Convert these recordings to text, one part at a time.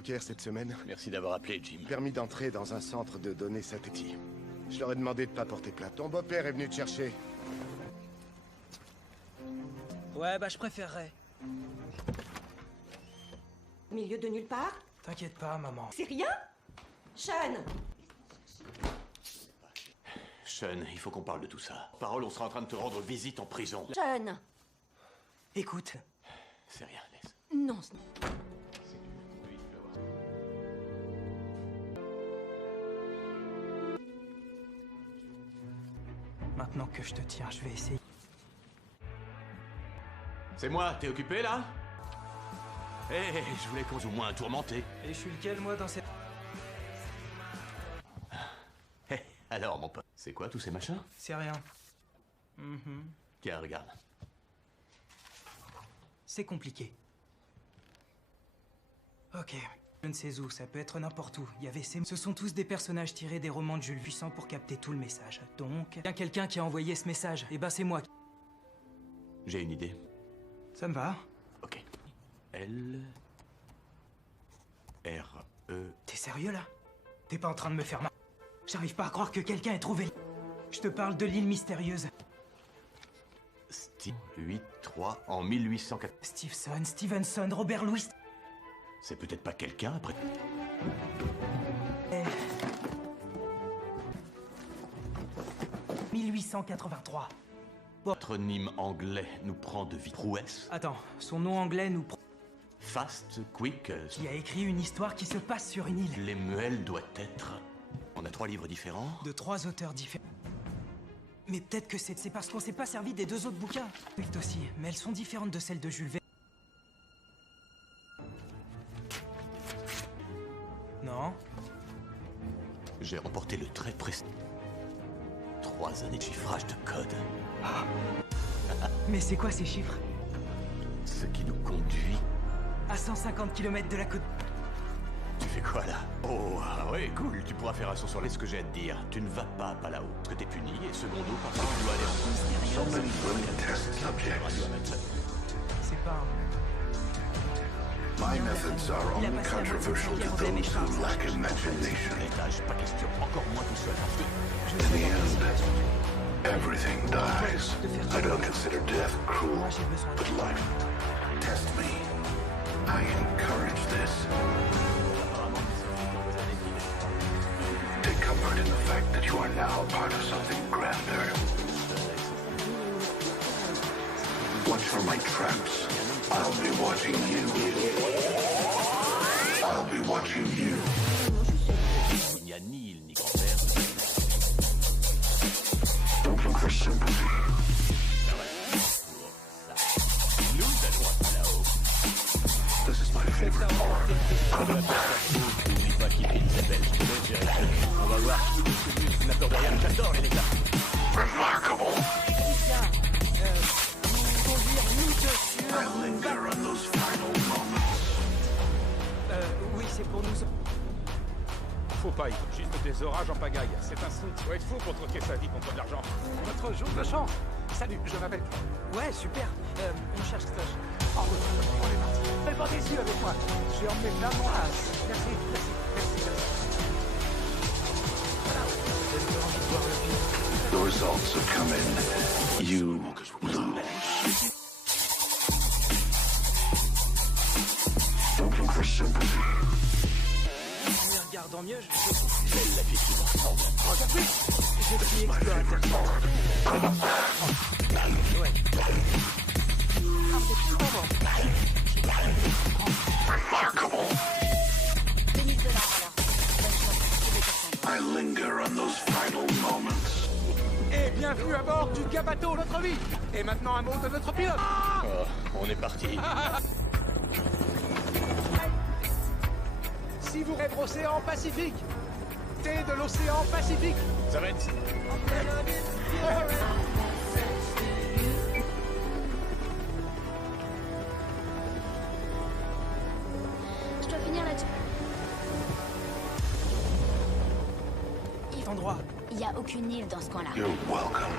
poker cette semaine. Merci d'avoir appelé, Jim. Permis d'entrer dans un centre de données satellite. Je leur ai demandé de pas porter plainte. Ton beau-père est venu te chercher. Ouais, bah je préférerais. Milieu de nulle part? T'inquiète pas, maman. C'est rien? Sean! Sean, il faut qu'on parle de tout ça. Parole, on sera en train de te rendre visite en prison. Sean! Écoute. C'est rien, laisse. Non, Maintenant que je te tiens, je vais essayer. C'est moi, t'es occupé là? Hé, je voulais qu'on au moins un tourmenté. Et je suis lequel, moi, dans cette... Hé, alors mon pote, c'est quoi tous ces machins? C'est rien. Tiens, regarde. C'est compliqué. Ok. Je ne sais où, ça peut être n'importe où. Il y avait ces... Ce sont tous des personnages tirés des romans de Jules Puissant pour capter tout le message. Donc, il y a quelqu'un qui a envoyé ce message. Et bah c'est moi. J'ai une idée. Ça me va. Ok. L... R... E... T'es sérieux là? T'es pas en train de me faire mal? J'arrive pas à croire que quelqu'un ait trouvé... Je te parle de l'île mystérieuse. Steve 8-3 en 1804. Stevenson, Robert Louis... C'est peut-être pas quelqu'un après... Eh. 1883. Patronyme anglais nous prend de vie. Prouesse. Attends, son nom anglais nous... Fast, quick... Qui a écrit une histoire qui se passe sur une île. Lemuel doit être... On a 3 livres différents. De 3 auteurs différents. Mais peut-être que c'est parce qu'on s'est pas servi des 2 autres bouquins. Oui, aussi, mais elles sont différentes de celles de Jules Verne. Non. J'ai remporté le très précis. 3 années de chiffrage de code. Mais c'est quoi ces chiffres? Ce qui nous conduit... À 150 km de la côte... Tu fais quoi là? Oh, ah ouais, cool, tu pourras faire un saut sur les... Ce que j'ai à te dire, tu ne vas pas là-haut. Parce que t'es puni, et secondo, parce que tu dois aller en... So many willing test subjects. C'est pas My methods are only controversial to those who lack imagination. L'étage, pas question, encore moins tout seul, parce que... In the end, everything dies. I don't consider death cruel, but life. Test me. I encourage this. Take comfort in the fact that you are now part of something grander. Watch for my traps. I'll be watching you. I'll be watching you. Il n'y a ni île ni grand-père. Don't look for sympathy. Nous allons là-haut. This is my favorite part. N'oublie pas qui s'appelle. On va voir qui est celui qui n'a peur de rien. J'adore les étapes. Remarkable. conduire I linger on those final moments. Oui, c'est pour nous... Faut pas, il faut juste des orages en pagaille. C'est un son. Faut être fou pour troquer sa vie contre de l'argent. Notre jour de chance. Salut, je m'appelle. Ouais, super. On cherche stage. En route, on est parti. Fais pas des yeux avec moi. J'ai emmené plein mon race. Merci, merci, merci, merci. Voilà. J'ai envie de voir le film. The results have come in. You lose. Don't look for sympathy. En me regardant mieux, je... Belle la vie qui nous ressemble. Regarde vite. Je suis My favorite part. Ouais. Remarkable. I linger on those final moments. Et bienvenue à bord du Gabato, notre vie. Et maintenant un mot de notre pilote. Oh, on est parti. Si vous rêvez l'océan Pacifique, c'est de l'océan Pacifique. Ça va être... Je dois finir là-dessus. endroit. Il n'y a aucune île dans ce coin-là. You're welcome.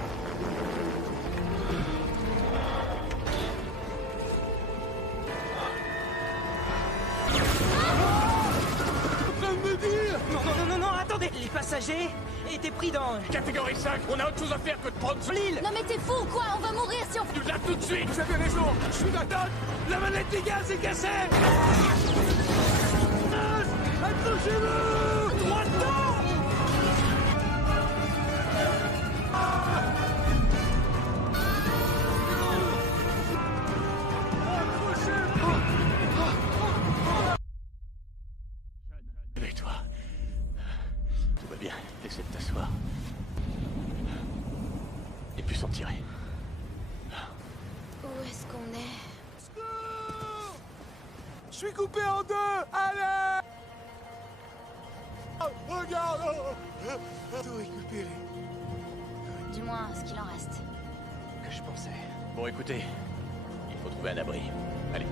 passagers étaient pris dans... Catégorie 5, on a autre chose à faire que de prendre l'île. Non mais t'es fou ou quoi? On va mourir si on... Là tout de suite, vous avez raison. Je suis d'accord. La manette des gaz est cassée. Accrochez-vous. Droit dedans. Réveille-toi. Tout va bien. Essaie de t'asseoir. Et puis s'en tirer. Où est-ce qu'on est? Je suis coupé en deux. Allez. Regarde. Tout récupéré. Du moins, ce qu'il en reste. Que je pensais. Bon, écoutez. Il faut trouver un abri. Allez.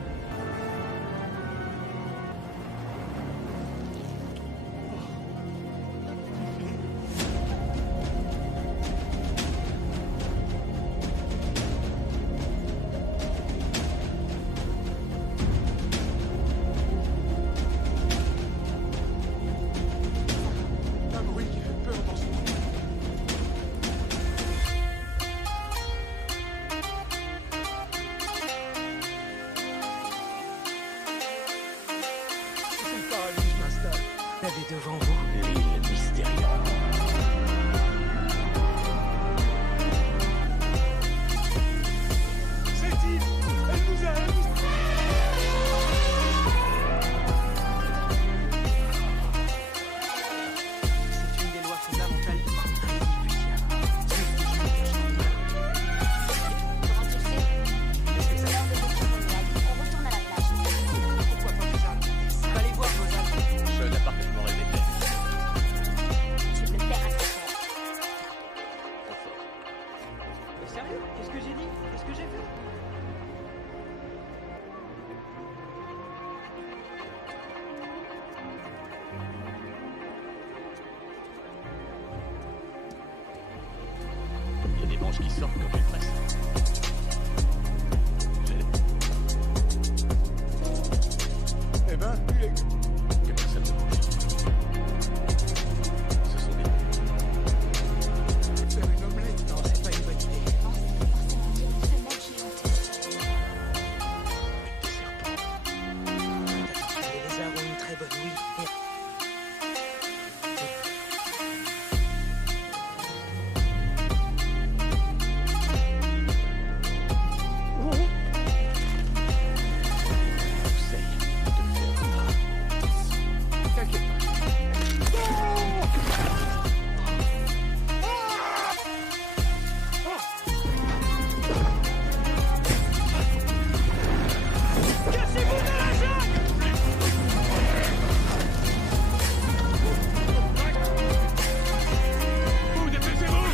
Un bruit qui fait peur dans ce monde. C'est le paradis, je m'installe. Vous avez devant vous. L'île mystérieuse. Cette île, elle nous a... C'est une des lois fondamentales de Comment tu le sais? C'est l'heure de retourner. On retourne à la plage. Pourquoi pas vous arrêter? Allez voir vos amis. Seul a parfaitement répété. Tu me perds à ta terre. Trop fort. Sérieux? Qu'est-ce que j'ai dit? Qu'est-ce que j'ai fait? Il y a des branches qui sortent quand tu le presses. Eh ben, lui, les... Que personne ne bouge. Ce sont des... faire une omelette. Non, c'est pas une bonne idée. Non, c'est pas forcément dire une femelle géante. des serpents. Les lézards ont une très bonne ouïe. Essaye de faire un T'inquiète pas. Vous, dépêchez-vous.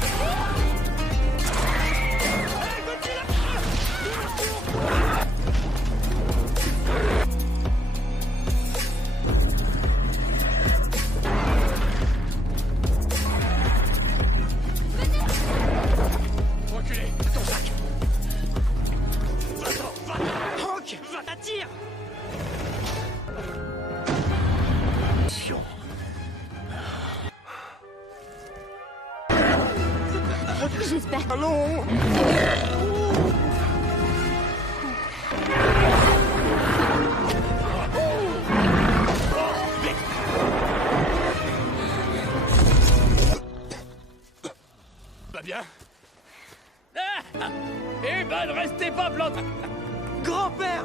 Reculez, ton sac. Va-t'en, va-t'en. Hank, attire! Mission. J'espère. Allons. Va bien? Eh ben, ne restez pas plantés. Grand-père!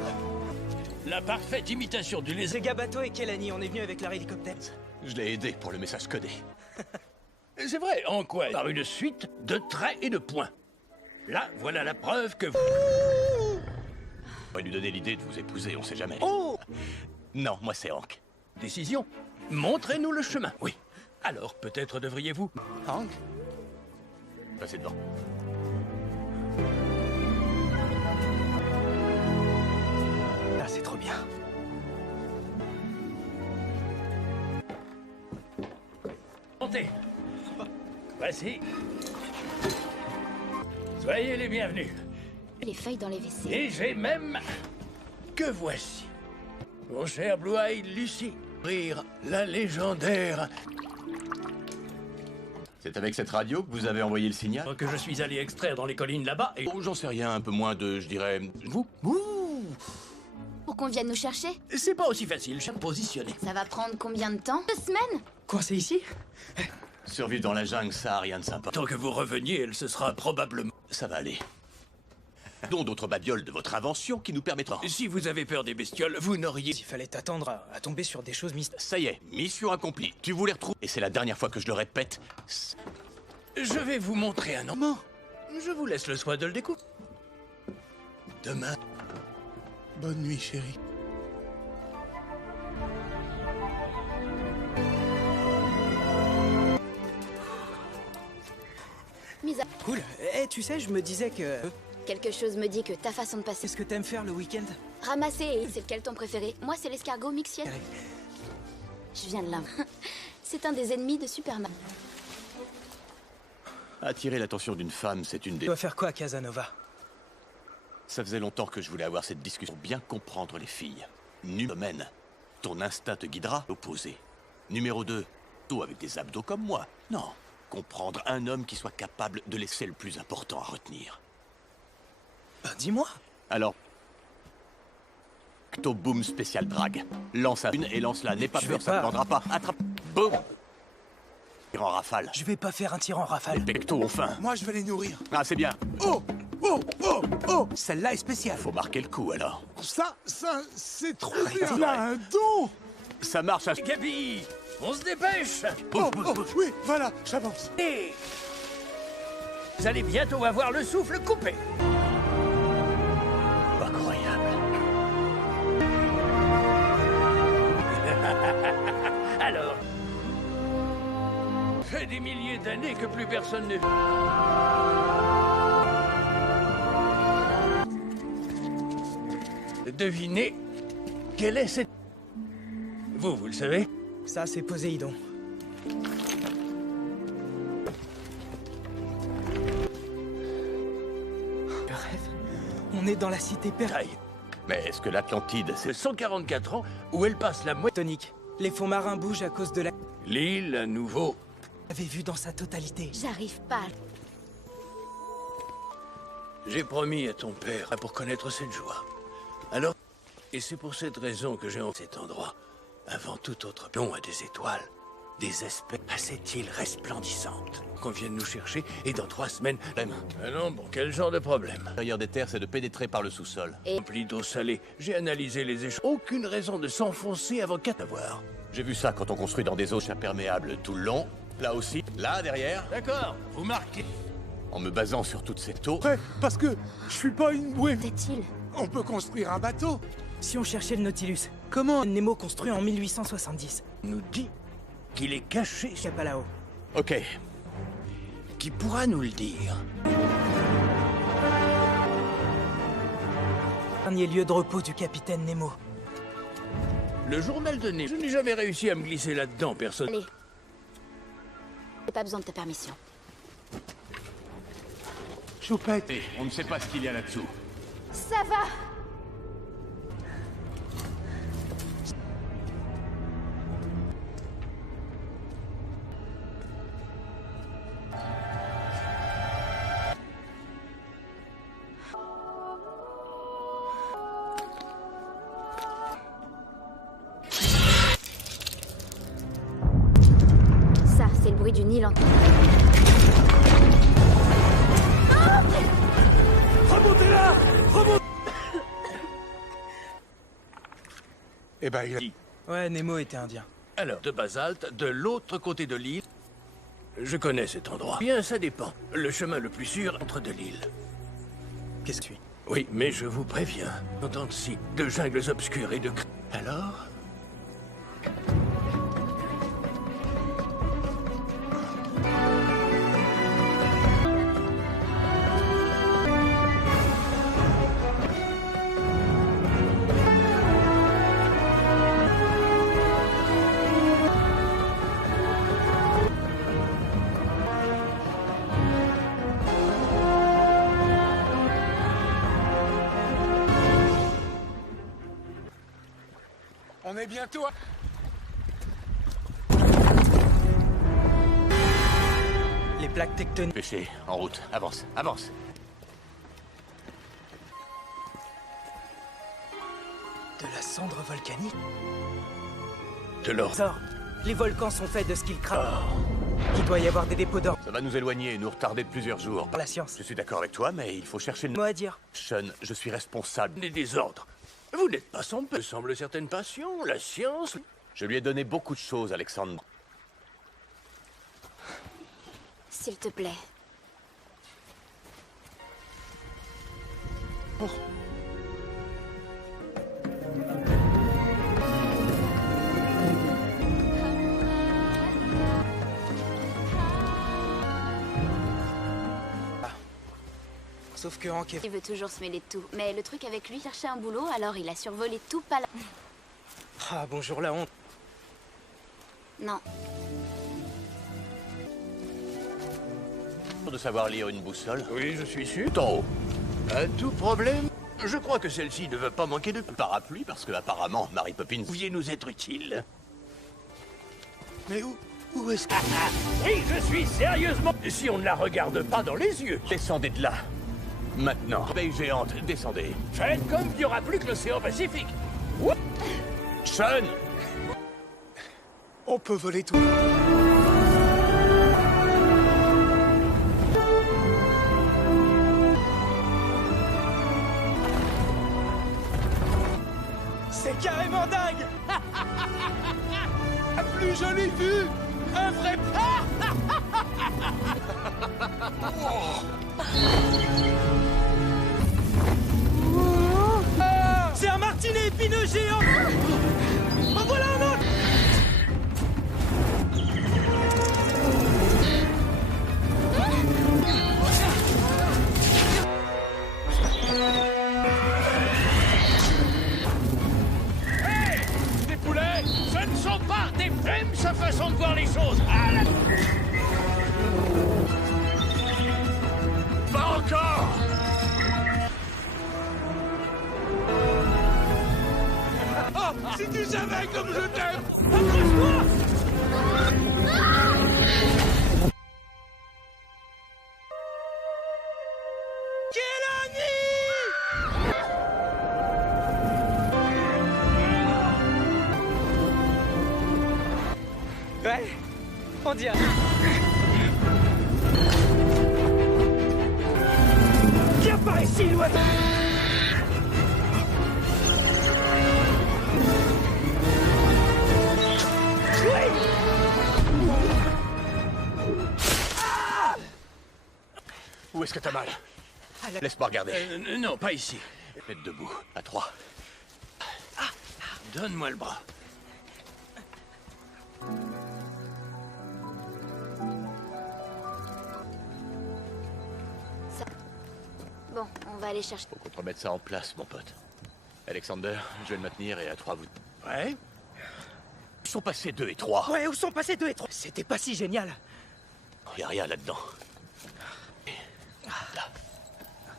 La parfaite imitation du lézard. C'est Gabato et Kelani, on est venus avec leur hélicoptère. Je l'ai aidé pour le message codé. C'est vrai, en quoi? Par une suite de traits et de points. Là, voilà la preuve que vous... On va lui donner l'idée de vous épouser, on sait jamais. Oh! Non, moi c'est Hank. Décision. Montrez-nous le chemin. Oui. Alors, peut-être devriez-vous... Hank? Passez devant. Ah, c'est trop bien. Montez. Voici. Soyez les bienvenus. Les feuilles dans les WC. Et j'ai même... que voici. Mon cher Blue-Eyed Lucy. Rire la légendaire C'est avec cette radio que vous avez envoyé le signal? Que je suis allé extraire dans les collines là-bas et... Oh, j'en sais rien, un peu moins de, je dirais... Vous? Pour qu'on vienne nous chercher? C'est pas aussi facile, je suis positionné. Ça va prendre combien de temps? 2 semaines? Coincé ici? Survivre dans la jungle, ça a rien de sympa. Tant que vous reveniez, elle se sera probablement... Ça va aller. Dont d'autres babioles de votre invention qui nous permettront... Si vous avez peur des bestioles, vous n'auriez... Il fallait t'attendre à tomber sur des choses mystérieuses. Ça y est, mission accomplie. Tu voulais retrouver... Et c'est la dernière fois que je le répète. Je vais vous montrer un moment. Je vous laisse le soin de le découvrir. Demain... Bonne nuit, chérie. Mise à... Cool. Eh, tu sais, je me disais que... Quelque chose me dit que ta façon de passer... Qu'est-ce que t'aimes faire le week-end? Ramasser, et c'est lequel ton préféré? Moi, c'est l'escargot mixier. Je viens de là. C'est un des ennemis de Superman. Attirer l'attention d'une femme, c'est une Tu des... dois faire quoi, Casanova? Ça faisait longtemps que je voulais avoir cette discussion pour bien comprendre les filles. Domaine. Ton instinct te guidera. Opposé. Numéro 2. Toi avec des abdos comme moi. Non. Comprendre un homme qui soit capable de laisser le plus important à retenir. Ben, dis-moi. Alors... Boom spécial drag. Lance à une et lance-la. N'aie pas Je peur, vais ça pas. ne prendra pas. Attrape. Boum. Tire en rafale. Je vais pas faire un tir en rafale. Pecto, enfin. Moi, je vais les nourrir. Ah, c'est bien. Oh! Oh! Oh! Oh! Celle-là est spéciale. Faut marquer le coup, alors. Ça, c'est trop bien. Il a un don. Ça marche à... Gabi, on se dépêche. Oh, oui, voilà, j'avance. Et... Vous allez bientôt avoir le souffle coupé. Incroyable. Alors... Fait des milliers d'années que plus personne ne... Devinez quelle est cette... Vous le savez? Ça, c'est Poséidon. Le rêve. On est dans la cité perdue. Taille. Mais est-ce que l'Atlantide, c'est... C'est 144 ans où elle passe la moitié... Tonique. Les fonds marins bougent à cause de la... L'île, à nouveau. J'avais vu dans sa totalité. J'arrive pas. J'ai promis à ton père pour connaître cette joie. Alors... Et c'est pour cette raison que j'ai en cet endroit. Avant tout autre pion à des étoiles. Des espèces à cette île resplendissante. Qu'on vienne nous chercher et dans 3 semaines... Ah non, bon, quel genre de problème? L'intérieur des terres, c'est de pénétrer par le sous-sol. Rempli d'eau salée. J'ai analysé les échanges. Aucune raison de s'enfoncer avant qu'à t'avoir. J'ai vu ça quand on construit dans des eaux imperméables tout le long. Là aussi, là, derrière. D'accord, vous marquez. En me basant sur toute cette eau... Ouais, parce que je suis pas une bouée. Est-il? On peut construire un bateau. Si on cherchait le Nautilus, comment Nemo construit en 1870? Nous dit qu'il est caché. Capalao. Ok. Qui pourra nous le dire? Dernier lieu de repos du capitaine Nemo. Le journal de Nemo. Je n'ai jamais réussi à me glisser là-dedans, personne. Allez. J'ai pas besoin de ta permission. Choupette. Et on ne sait pas ce qu'il y a là-dessous. Ça va! Ça, c'est le bruit du Nil en... Remontez-là! Remontez! Eh ben, il a... Ouais, Nemo était indien. Alors, de basalte, de l'autre côté de l'île. Je connais cet endroit. Bien, ça dépend. Le chemin le plus sûr entre de l'île. Qu'est-ce que tu... Oui, mais je vous préviens. Entendre si de jungles obscures et de... Alors? On est bientôt... plaques tectoniques. Pêcher, en route, avance, avance. De la cendre volcanique. De l'or. Sors. Les volcans sont faits de ce qu'ils crament. Il doit y avoir des dépôts d'or. Ça va nous éloigner et nous retarder de plusieurs jours. Par la science. Je suis d'accord avec toi, mais il faut chercher le... Mot à dire. Sean, je suis responsable. Des désordres. Vous n'êtes pas sans peu. Semble certaines passions, la science. Je lui ai donné beaucoup de choses, Alexandre. S'il te plaît. Sauf que Hank est... Il veut toujours se mêler de tout. Mais le truc avec lui, chercher un boulot, alors il a survolé tout Pala... Ah, bonjour la honte. Non. De savoir lire une boussole. Oui, je suis sûr. Tout en haut. Pas tout problème. Je crois que celle-ci ne veut pas manquer de... Un parapluie, parce que apparemment, Mary Poppins... Vous pouviez nous être utile. Mais où est-ce que... Oui, je suis sérieusement... Si on ne la regarde pas dans les yeux. Descendez de là. Maintenant. Abeille géante, descendez. Faites comme il n'y aura plus que l'océan Pacifique. Sean! On peut voler tout. C'est carrément dingue. La plus jolie vue. Un vrai... C'est un martinet épineux géant. En voilà un autre. Des poulets, ce ne sont pas des femmes, sa façon de voir les choses. Pas encore. Oh, si tu savais comme je t'aime. Accroche-toi. Ouais, on dirait. Viens par ici, l'oiseau. Où est-ce que t'as mal? Laisse-moi regarder. Non, pas ici. Faites debout, à 3. Donne-moi le bras. Bon, on va aller chercher... Faut qu'on te remette ça en place, mon pote. Alexander, je vais le maintenir et à 3, vous... Ouais. Ils sont passés 2 et 3. Ouais, où sont passés 2 et 3? C'était pas si génial. Y a rien là-dedans. Là.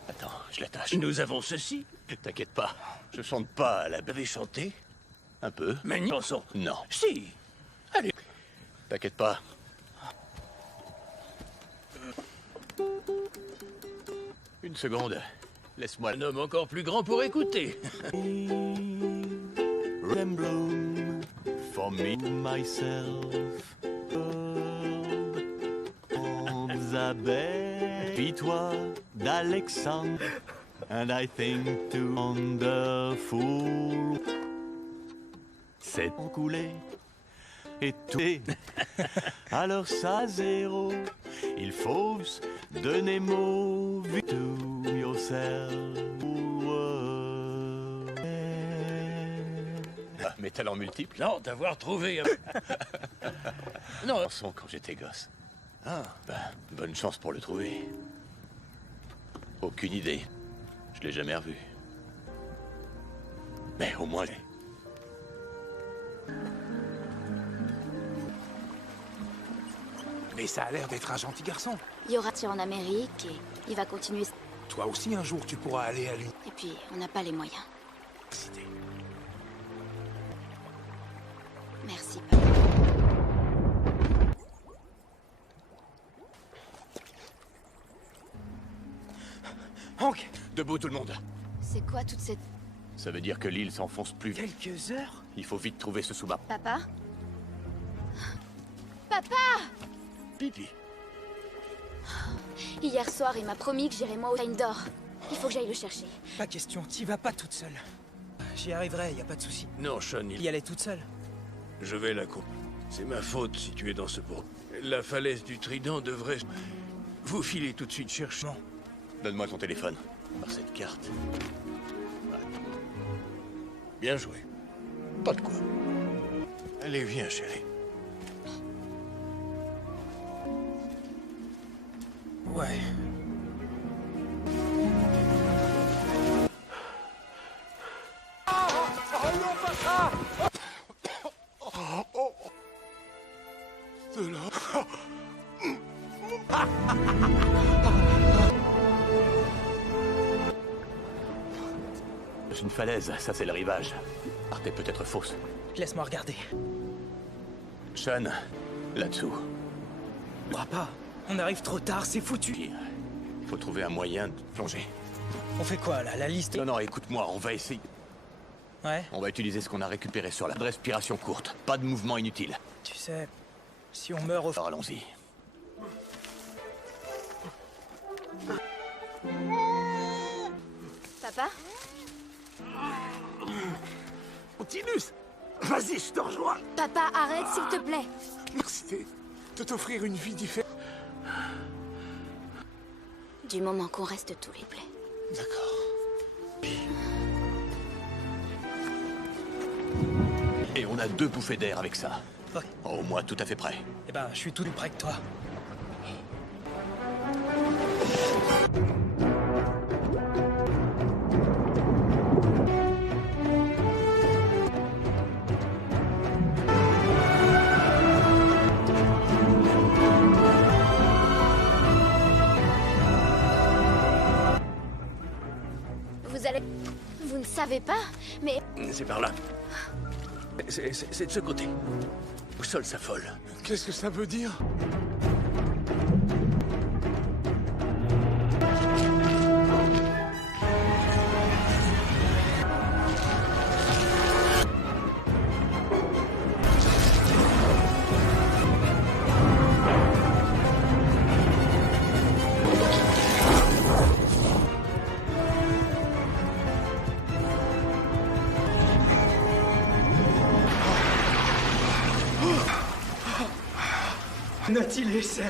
Attends, je l'attache. Nous avons ceci. T'inquiète pas, je chante pas à la... Vous avez chanté? Un peu. Mais une chanson. Non. Si. Allez. T'inquiète pas. Une seconde. Laisse-moi... Un homme encore plus grand pour écouter. Remblum for me, myself. Elisabeth, puis-toi d'Alexandre. And I think too wonderful. C'est coulé et tout. Alors ça, zéro. Il faut donner mot to yourself. Métal en multiple? Non, d'avoir trouvé... Non. Chanson quand j'étais gosse. Ah. Ben, bonne chance pour le trouver. Aucune idée. Je l'ai jamais revu. Mais au moins... Mais ça a l'air d'être un gentil garçon. Il y aura tir en Amérique et il va continuer... Toi aussi, un jour, tu pourras aller à lui. Et puis, on n'a pas les moyens. Merci, papa. Hank! Debout tout le monde. C'est quoi toute cette... Ça veut dire que l'île s'enfonce plus vite. Quelques heures? Il faut vite trouver ce sous-marin. Papa? Papa! Pipi. Hier soir, il m'a promis que j'irais moi au Time d'Or. Il faut que j'aille le chercher. Pas question, t'y vas pas toute seule. J'y arriverai, y a pas de souci. Non, Sean, Y aller toute seule. Je vais la couper. C'est ma faute si tu es dans ce bourg. La falaise du Trident devrait... Vous filez tout de suite chercher. Non. Donne-moi ton téléphone. Par cette carte. Bien joué. Pas de quoi. Allez, viens, chérie. Ouais. C'est une falaise, ça c'est le rivage. Arte est peut-être fausse. Laisse-moi regarder. Sean, là-dessous. On pourra pas. On arrive trop tard, c'est foutu. Il faut trouver un moyen de plonger. On fait quoi, là? La liste? Non, non, écoute-moi, on va essayer. Ouais? On va utiliser ce qu'on a récupéré sur la respiration courte. Pas de mouvement inutile. Tu sais, si on meurt au... Alors allons-y. Papa? Continus! Vas-y, je te rejoins! Papa, arrête, s'il te plaît. Merci de t'offrir une vie différente. Du moment qu'on reste tous les plaies. D'accord. Et on a 2 bouffées d'air avec ça. Ok. Au moins tout à fait prêt. Eh ben, je suis tout près que toi. Vous ne savez pas, mais... C'est par là. C'est de ce côté. Au sol s'affole. Qu'est-ce que ça veut dire? Nautilus.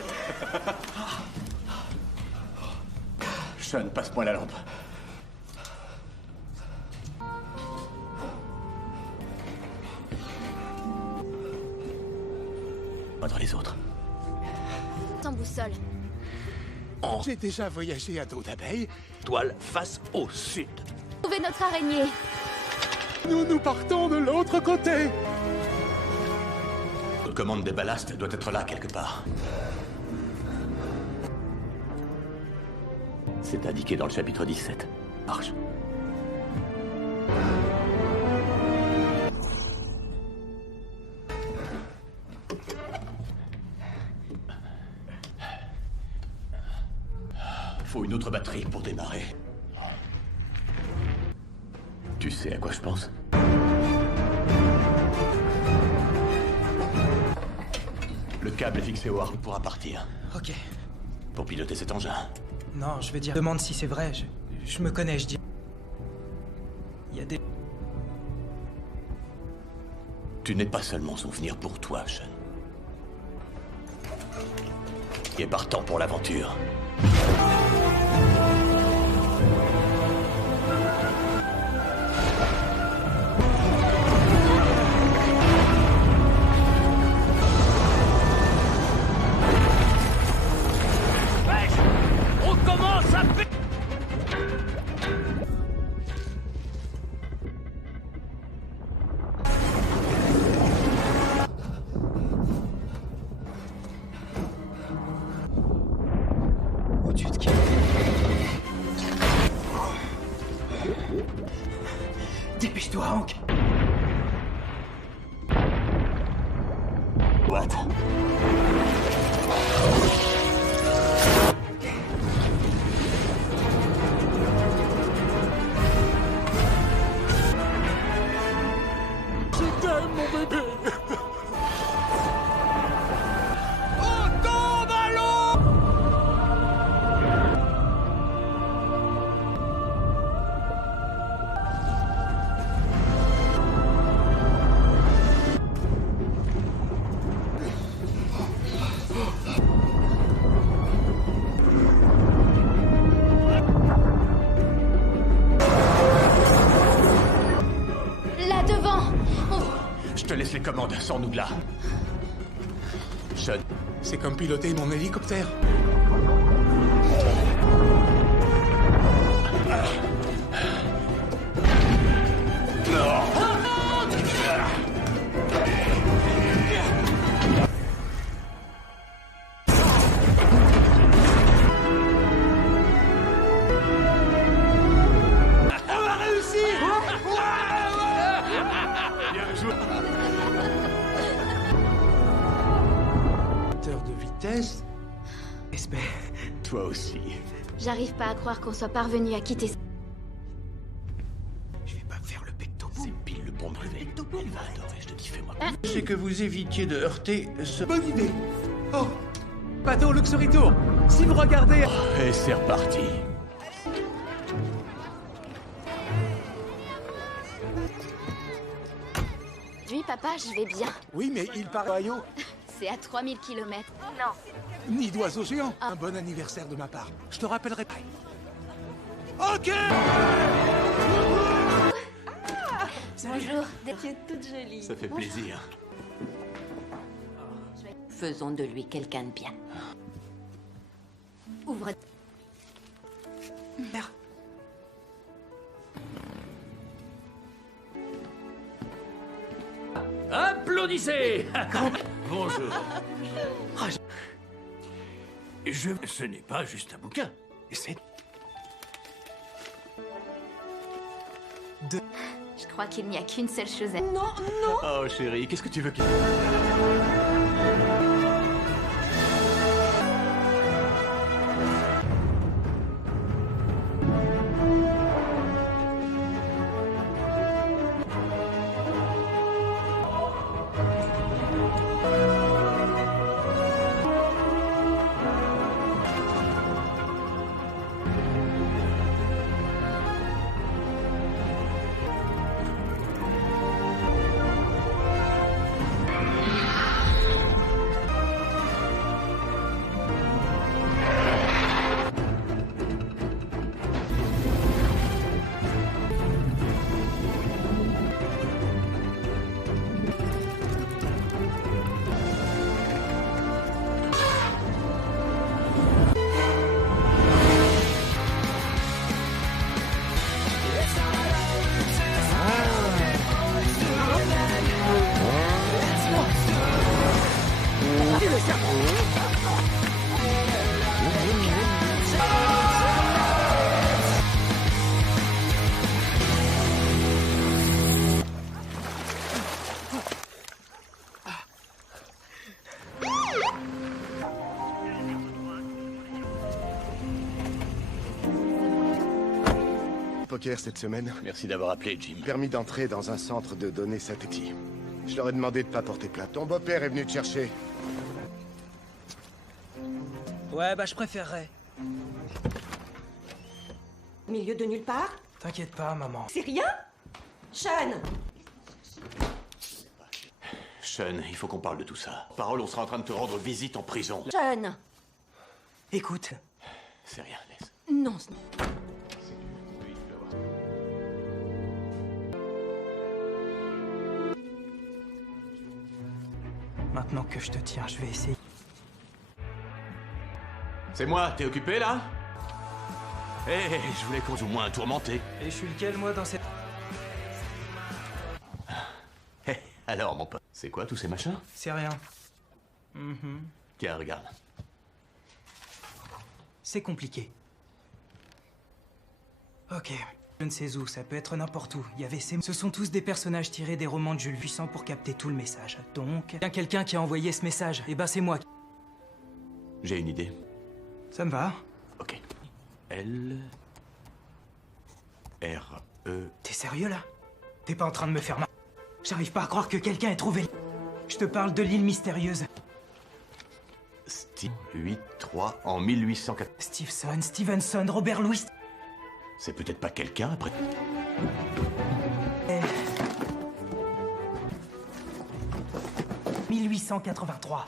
Sean, passe-moi la lampe. Pas dans les autres. Sans boussole. J'ai déjà voyagé à dos d'abeille. Toile face au sud. Trouvez notre araignée. Nous partons de l'autre côté. La commande des ballasts doit être là quelque part. C'est indiqué dans le chapitre 17. Marche. Faut une autre batterie pour démarrer. Tu sais à quoi je pense? Le câble est fixé au harp pourra partir. Ok. Pour piloter cet engin. Non, je veux dire, demande si c'est vrai. Je me connais, je dis. Il y a des... Tu n'es pas seulement souvenir pour toi, Sean. Et partant pour l'aventure. On commence à... Au-dessus de qui? Dépêche-toi, Hank. What? mon bébé. Là devant. Je te laisse les commandes, sors-nous de là. Sean, C'est comme piloter mon hélicoptère. De vitesse. Espère. toi aussi. J'arrive pas à croire qu'on soit parvenu à quitter. Je vais pas me faire le pecto. C'est pile le bon brevet. Elle va adorer, je te dis, fais-moi. C'est que vous évitiez de heurter ce... Bonne idée. Oh, bateau Luxury Tour. Si vous regardez... Et c'est reparti. Oui, papa, je vais bien. Oui, mais il paraît Ohio. C'est à 3000 km. Non. Nid d'oiseau géant. Un bon anniversaire de ma part. Je te rappellerai. Ok. Bonjour. Tu es toute jolie. Ça fait plaisir. Faisons de lui quelqu'un de bien. Ouvre. Merde. Applaudissez. Bonjour. Ce n'est pas juste un bouquin. C'est... Je crois qu'il n'y a qu'une seule chose à... Non, non. Oh chérie, qu'est-ce que tu veux qu'il... Poker cette semaine. Merci d'avoir appelé, Jim. Permis d'entrer dans un centre de données synthétique. Je leur ai demandé de pas porter plainte. Ton beau-père est venu te chercher. Ouais, bah je préférerais. Milieu de nulle part. T'inquiète pas, maman. C'est rien. Sean. Sean, il faut qu'on parle de tout ça. Parole, on sera en train de te rendre visite en prison. Sean. Écoute. C'est rien, laisse. Non. Maintenant que je te tiens, je vais essayer. C'est moi, t'es occupé là? Eh, je voulais qu'on joue moins tourmenté. Et je suis lequel, moi, dans cette... Eh, alors, mon pote, c'est quoi tous ces machins? C'est rien. Mhm. Tiens, regarde. C'est compliqué. Ok. Je ne sais où, ça peut être n'importe où. Il y avait ces... Ce sont tous des personnages tirés des romans de Jules Puissant pour capter tout le message. Donc, il y a quelqu'un qui a envoyé ce message. Et ben c'est moi. J'ai une idée. Ça me va. Ok. L... R... E... T'es sérieux, là? T'es pas en train de me faire mal? J'arrive pas à croire que quelqu'un ait trouvé... Je te parle de l'île mystérieuse. Steve 8-3 en 1804. Stevenson, Robert Louis... C'est peut-être pas quelqu'un après. 1883.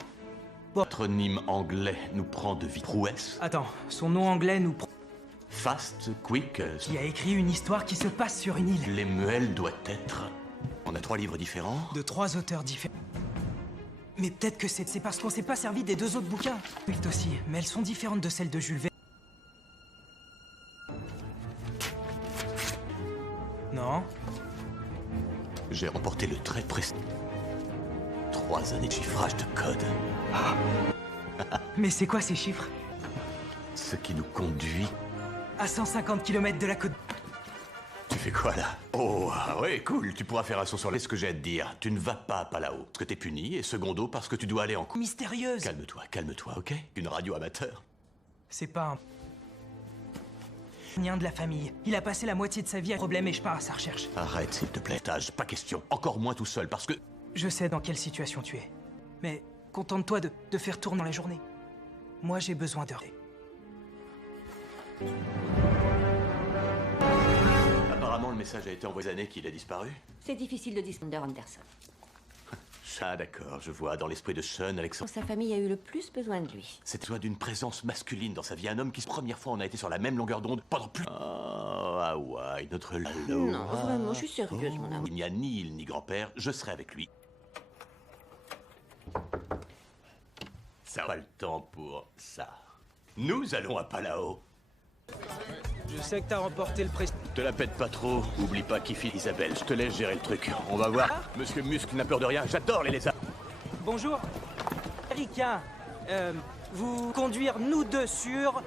Patronyme anglais nous prend de vie. Prouesse. Attends, son nom anglais nous... Fast, quick. Qui a écrit une histoire qui se passe sur une île. Lemuel doit être... On a 3 livres différents. De 3 auteurs différents. Mais peut-être que c'est parce qu'on s'est pas servi des 2 autres bouquins. Oui, aussi, mais elles sont différentes de celles de Jules Verne. Non. J'ai remporté le très précis. 3 années de chiffrage de code. Mais c'est quoi ces chiffres? Ce qui nous conduit... À 150 km de la côte... Tu fais quoi là? Oh, ah ouais, cool, tu pourras faire un saut sur les... Ce que j'ai à te dire, tu ne vas pas à Palao, parce que t'es puni, et secondo, parce que tu dois aller en cours. Mystérieuse. Calme-toi, ok? Une radio amateur. C'est pas un... Nien de la famille. Il a passé la moitié de sa vie à problème et je pars à sa recherche. Arrête, s'il te plaît, Tage, pas question. Encore moins tout seul, parce que... Je sais dans quelle situation tu es. Mais contente-toi de faire tourner la journée. Moi, j'ai besoin d'heures. Apparemment, le message a été envoyé années qu'il a disparu. C'est difficile de distinguer Anderson. Ah d'accord, je vois, dans l'esprit de Sean, Alexandre... Sa famille a eu le plus besoin de lui. C'était soit d'une présence masculine dans sa vie, un homme qui, première fois, on a été sur la même longueur d'onde pendant plus... Oh, Hawaï, notre Lalo. Non, vraiment, je suis sérieuse, mon amour. Il n'y a ni île ni grand-père, je serai avec lui. Ça n'a pas le temps pour ça. Nous allons à Palao. Je sais que t'as remporté le prix. Te la pète pas trop, oublie pas qui file Isabelle, je te laisse gérer le truc. On va voir. Monsieur Muscle n'a peur de rien, j'adore les lézards. Bonjour. Ricain, vous conduire nous deux sur...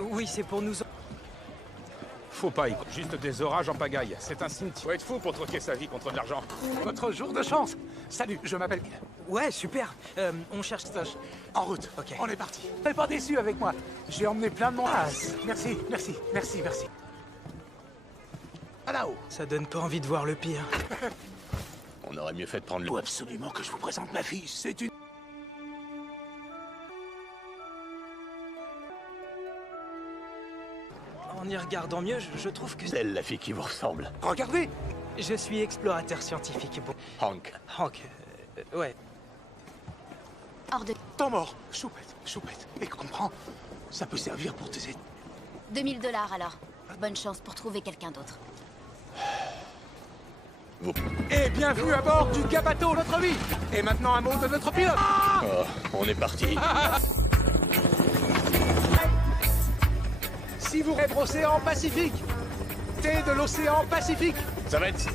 oui, c'est pour nous... Faut pas y... Juste des orages en pagaille. C'est un cimetière. Faut être fou pour troquer sa vie contre de l'argent. Votre jour de chance. Salut, je m'appelle... Ouais, super. On cherche... En route. Ok. On est parti. T'es pas déçu avec moi. J'ai emmené plein de monde. Merci, merci, merci, merci. À là-haut. Ça donne pas envie de voir le pire. On aurait mieux fait de prendre le... Faut absolument que je vous présente ma fille. C'est une... En y regardant mieux, je trouve que... C'est elle, la fille qui vous ressemble. Regardez. Je suis explorateur scientifique. Bon. Hank. Ouais. Hors de... Temps mort. Choupette. Et comprends, ça peut servir pour tes études. 2000 $ alors. Bonne chance pour trouver quelqu'un d'autre. Et bienvenue à bord du Gabato, notre vie. Et maintenant un mot de notre pilote. Oh, on est parti. Si vous rêvez l'océan Pacifique, thé de l'océan Pacifique. Ça va être...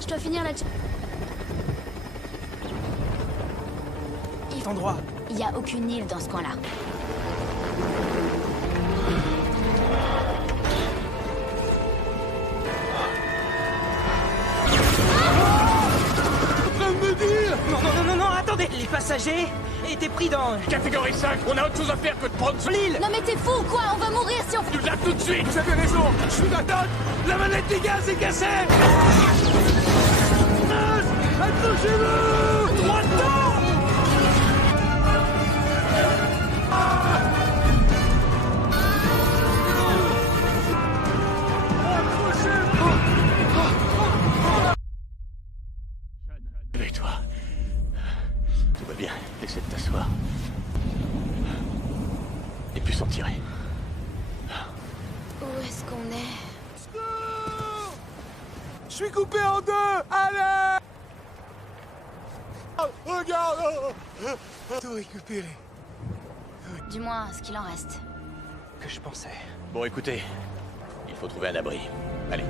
Je dois finir la... Endroit. Il n'y a aucune île dans ce coin-là. Non, attendez. Les passagers étaient pris dans... Catégorie 5, on a autre chose à faire que de prendre ce l'île. Non mais t'es fou ou quoi? On va mourir si on... Nous là tout de suite. Vous avez raison, je suis d'accord. La manette du gaz est cassée. Accrochez-vous. Droit dedans. Réveille-toi. Tout va bien, essaie de t'asseoir. Et puis s'en tirer. Où est-ce qu'on est? Je suis coupé en deux. Allez. Regarde. Tout récupéré. Du moins, ce qu'il en reste. Que je pensais. Bon, écoutez, il faut trouver un abri. Allez.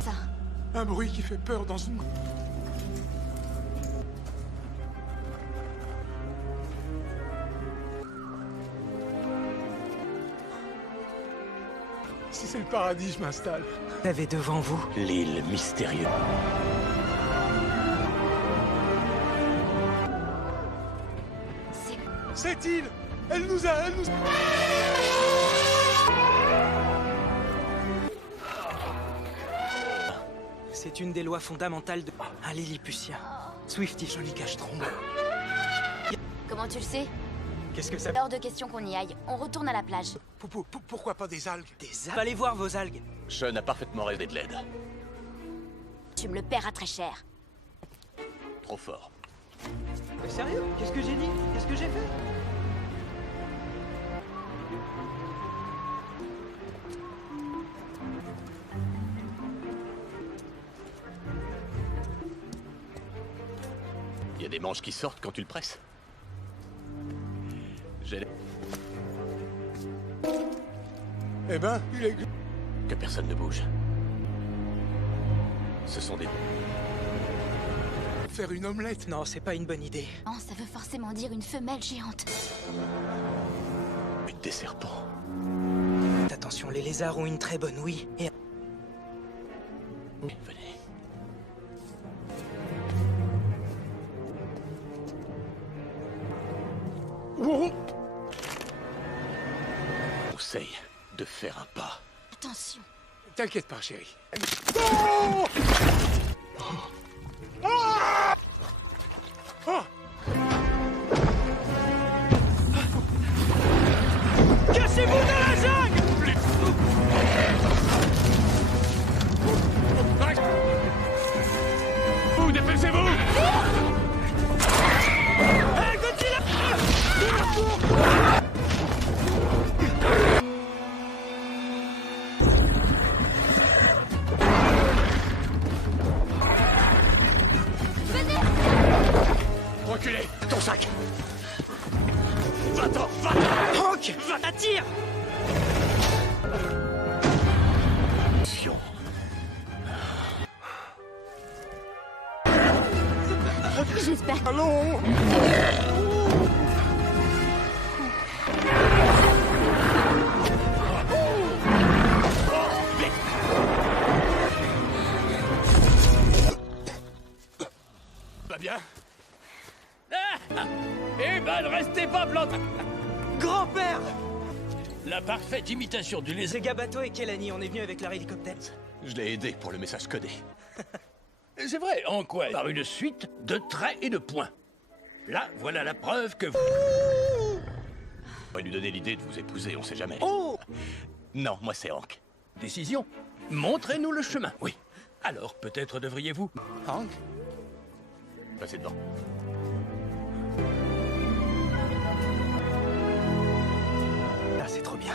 Ça. Un bruit qui fait peur dans une... Si c'est le paradis, je m'installe. Vous avez devant vous L'île mystérieuse. Cette île, elle nous a... C'est une des lois fondamentales de... Un Lilliputien. Swifty, joli cache-trombe. Comment tu le sais? Qu'est-ce que ça... Hors de question qu'on y aille. On retourne à la plage. Pourquoi pas des algues? Des algues? Allez voir vos algues. Sean a parfaitement rêvé de l'aide. Tu me le paieras très cher. Trop fort. Sérieux? Qu'est-ce que j'ai dit? Qu'est-ce que j'ai fait? Il y a des manches qui sortent quand tu le presses. J'ai... Eh ben, il est... Que personne ne bouge. Ce sont des... Faire une omelette? Non, c'est pas une bonne idée. Non, ça veut forcément dire une femelle géante. des serpents. Attention, les lézards ont une très bonne ouïe. Et... Venez. Conseille de faire un pas. Attention. T'inquiète pas, chérie. Cassez-vous dans la jungle! Vous, dépêchez-vous! Hey, Godzilla! Reculez! Ton sac! Va-t'en! Va-t'en! Hank! Va, attire! J'espère que... Allons! Va bien? Eh ben, ne restez pas plantés. Grand-père! La parfaite imitation du lézard. C'est Gabato et Kelani, on est venu avec leur hélicoptère. Je l'ai aidé pour le message codé. C'est vrai, en quoi? Par une suite de traits et de points. Là, voilà la preuve que vous... On va lui donner l'idée de vous épouser, on sait jamais. Oh! Non, moi c'est Hank. Décision. Montrez-nous le chemin. Oui. Alors, peut-être devriez-vous... Hank? Passez devant. Ah, c'est trop bien.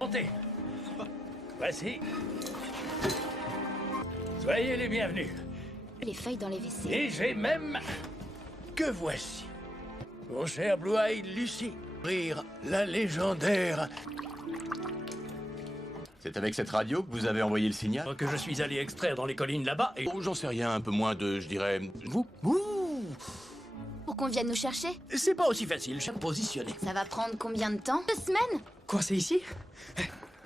Montez. Voici. Soyez les bienvenus. Les feuilles dans les WC. Et j'ai même... Que voici. Mon cher Blue-Eyed Lucy. Rire la légendaire... C'est avec cette radio que vous avez envoyé le signal? Que je suis allé extraire dans les collines là-bas et... Oh, j'en sais rien, un peu moins de, je dirais... Vous? Pour qu'on vienne nous chercher? C'est pas aussi facile, je suis positionné. Ça va prendre combien de temps? 2 semaines? Coincé ici?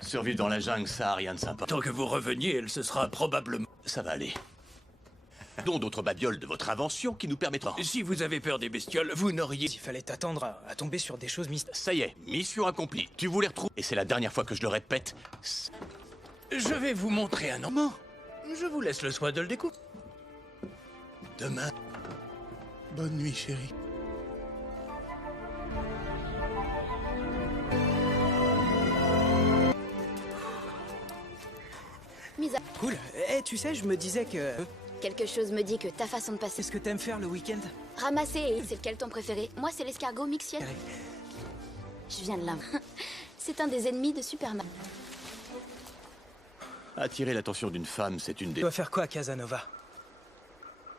Survivre dans la jungle, ça a rien de sympa. Tant que vous reveniez, elle se sera probablement... Ça va aller. Dont d'autres babioles de votre invention qui nous permettront... Si vous avez peur des bestioles, vous n'auriez... Il fallait t'attendre à tomber sur des choses mystérieuses. Ça y est, mission accomplie. Tu voulais retrouver... Et c'est la dernière fois que je le répète. Je vais vous montrer un moment. Je vous laisse le soin de le découvrir. Demain. Bonne nuit, chérie. Mise à... Cool. Eh, tu sais, je me disais que... Quelque chose me dit que ta façon de passer... Qu'est-ce que t'aimes faire le week-end? Ramasser et c'est lequel ton préféré? Moi, c'est l'escargot mixiel. Je viens de là. C'est un des ennemis de Superman. Attirer l'attention d'une femme, c'est une Tu des... dois faire quoi, Casanova?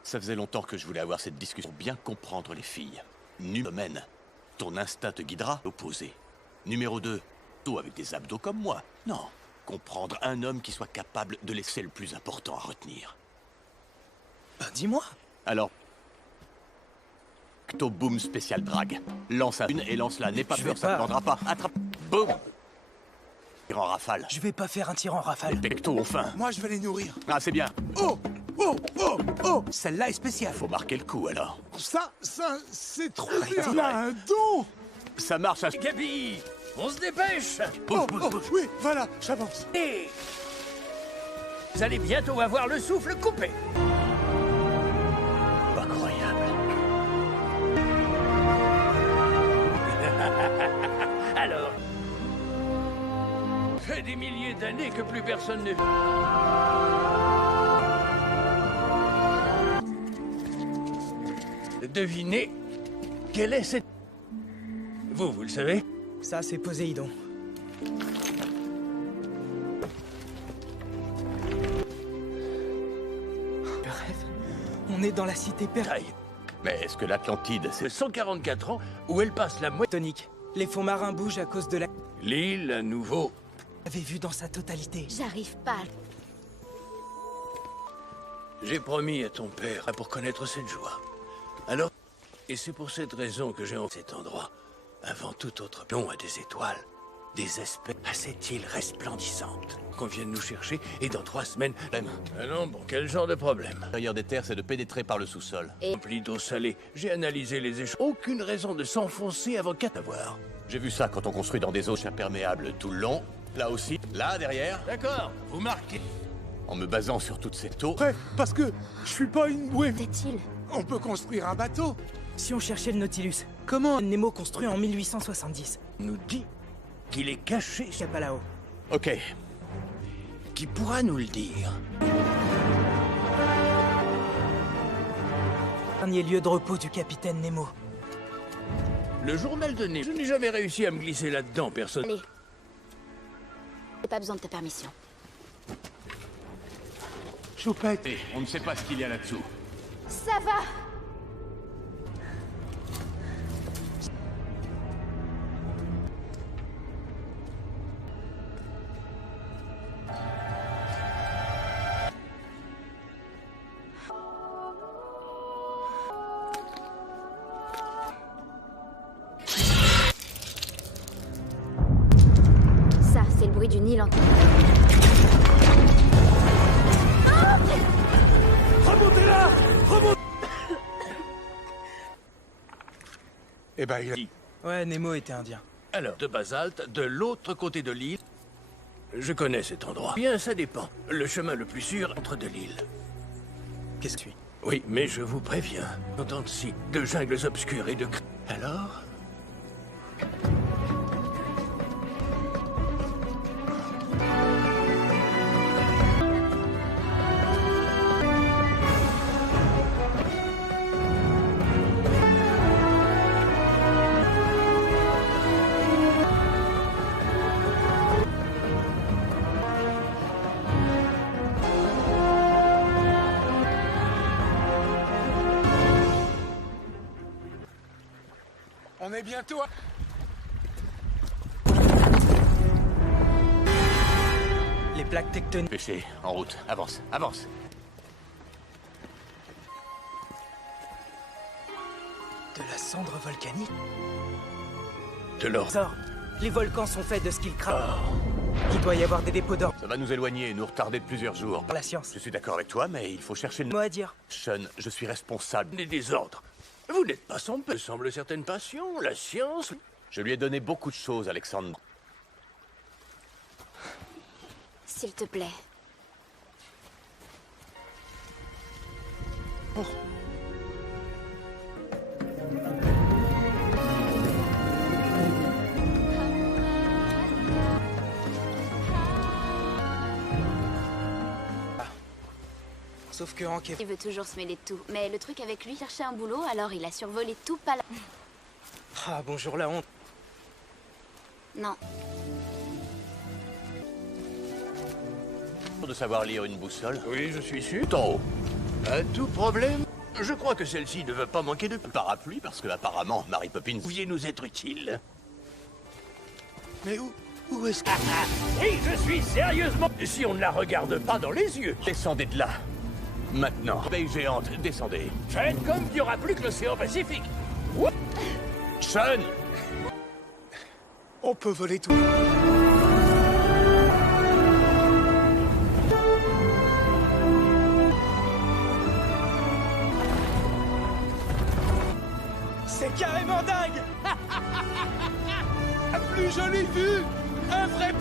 Ça faisait longtemps que je voulais avoir cette discussion pour bien comprendre les filles. Numéro 1, ton instinct te guidera. Opposé. Numéro 2, Tout avec des abdos comme moi. Non. Comprendre un homme qui soit capable de laisser le plus important à retenir. Bah, dis-moi. Alors... Boom spécial drag. Lance une et lance-la. N'aie pas peur, ça ne vendra pas. Attrape. Boum. Tire en rafale. Je vais pas faire un tir en rafale. Les pectos, enfin. Moi, je vais les nourrir. Ah, c'est bien. Oh! Oh! Oh! Oh! Celle-là est spéciale. Faut marquer le coup, alors. Ça, c'est trop bien. Il a un don. Ça marche à... Gabi, on se dépêche. Oh, oui, voilà, j'avance. Et vous allez bientôt avoir le souffle coupé. Incroyable. Alors, fait des milliers d'années que plus personne ne... Devinez quelle est cette... Vous le savez? Ça, c'est Poséidon. Le rêve. On est dans la cité perdue. Mais est-ce que l'Atlantide, c'est... 144 ans où elle passe la moitié... Tonique. Les fonds marins bougent à cause de la... L'île, à nouveau. J'avais vu dans sa totalité. J'arrive pas. J'ai promis à ton père pour connaître cette joie. Alors... Et c'est pour cette raison que j'ai en cet endroit. Avant tout autre pion à des étoiles. Des espèces à cette île resplendissante. Qu'on vienne nous chercher et dans 3 semaines... Ah non, bon, quel genre de problème? L'intérieur des terres, c'est de pénétrer par le sous-sol. Rempli d'eau salée. J'ai analysé les échanges. Aucune raison de s'enfoncer avant qu'à t'avoir. J'ai vu ça quand on construit dans des eaux imperméables tout le long. Là aussi, là, derrière. D'accord, vous marquez. En me basant sur toute cette eau... Prêt, parce que je suis pas une bouée. Fait-il? On peut construire un bateau. Si on cherchait le Nautilus, Comment? Nemo construit en 1870. Nous dit qu'il est caché. Il y a pas là-haut. Ok. Qui pourra nous le dire? Dernier lieu de repos du capitaine Nemo. Le journal de Nemo. Je n'ai jamais réussi à me glisser là-dedans, personne. Allez. J'ai pas besoin de ta permission. Choupette. On ne sait pas ce qu'il y a là-dessous. Ça va! Ça, c'est le bruit du Nil en... Remontez là! Remontez! Eh ben, il a... Ouais, Nemo était indien. Alors, de basalte, de l'autre côté de l'île. Je connais cet endroit. Bien, ça dépend. Le chemin le plus sûr entre de l'île. Qu'est-ce que tu... Oui, mais je vous préviens. En tant ci, de jungles obscures et de... Alors? On est bientôt à... Les plaques tectoniques... Pêcher, en route. Avance, avance. De la cendre volcanique. De l'or. Sors. Les volcans sont faits de ce qu'ils crament. Il doit y avoir des dépôts d'or. Ça va nous éloigner et nous retarder de plusieurs jours. Pour la science. Je suis d'accord avec toi, mais il faut chercher le... Mot à dire. Sean, je suis responsable. Des désordres. Vous n'êtes pas son peu. Semble certaines passions, la science. Je lui ai donné beaucoup de choses, Alexandre. S'il te plaît. Oh. Sauf que Hank est... Il veut toujours se mêler de tout. Mais le truc avec lui, chercher un boulot, alors il a survolé tout pas là. Ah, bonjour la honte. Non. De savoir lire une boussole. Oui, je suis sûr. Tout en haut. À tout problème, je crois que celle-ci ne veut pas manquer de... Parapluie, parce que apparemment, Mary Poppins... Pouviez nous être utile. Mais où Où est-ce que... Oui, je suis sérieusement... Si on ne la regarde pas dans les yeux. Descendez de là. Maintenant. Abeille géante, descendez. Faites comme il n'y aura plus que l'océan Pacifique. Sean! On peut voler tout. C'est carrément dingue. La plus jolie vue. Un vrai...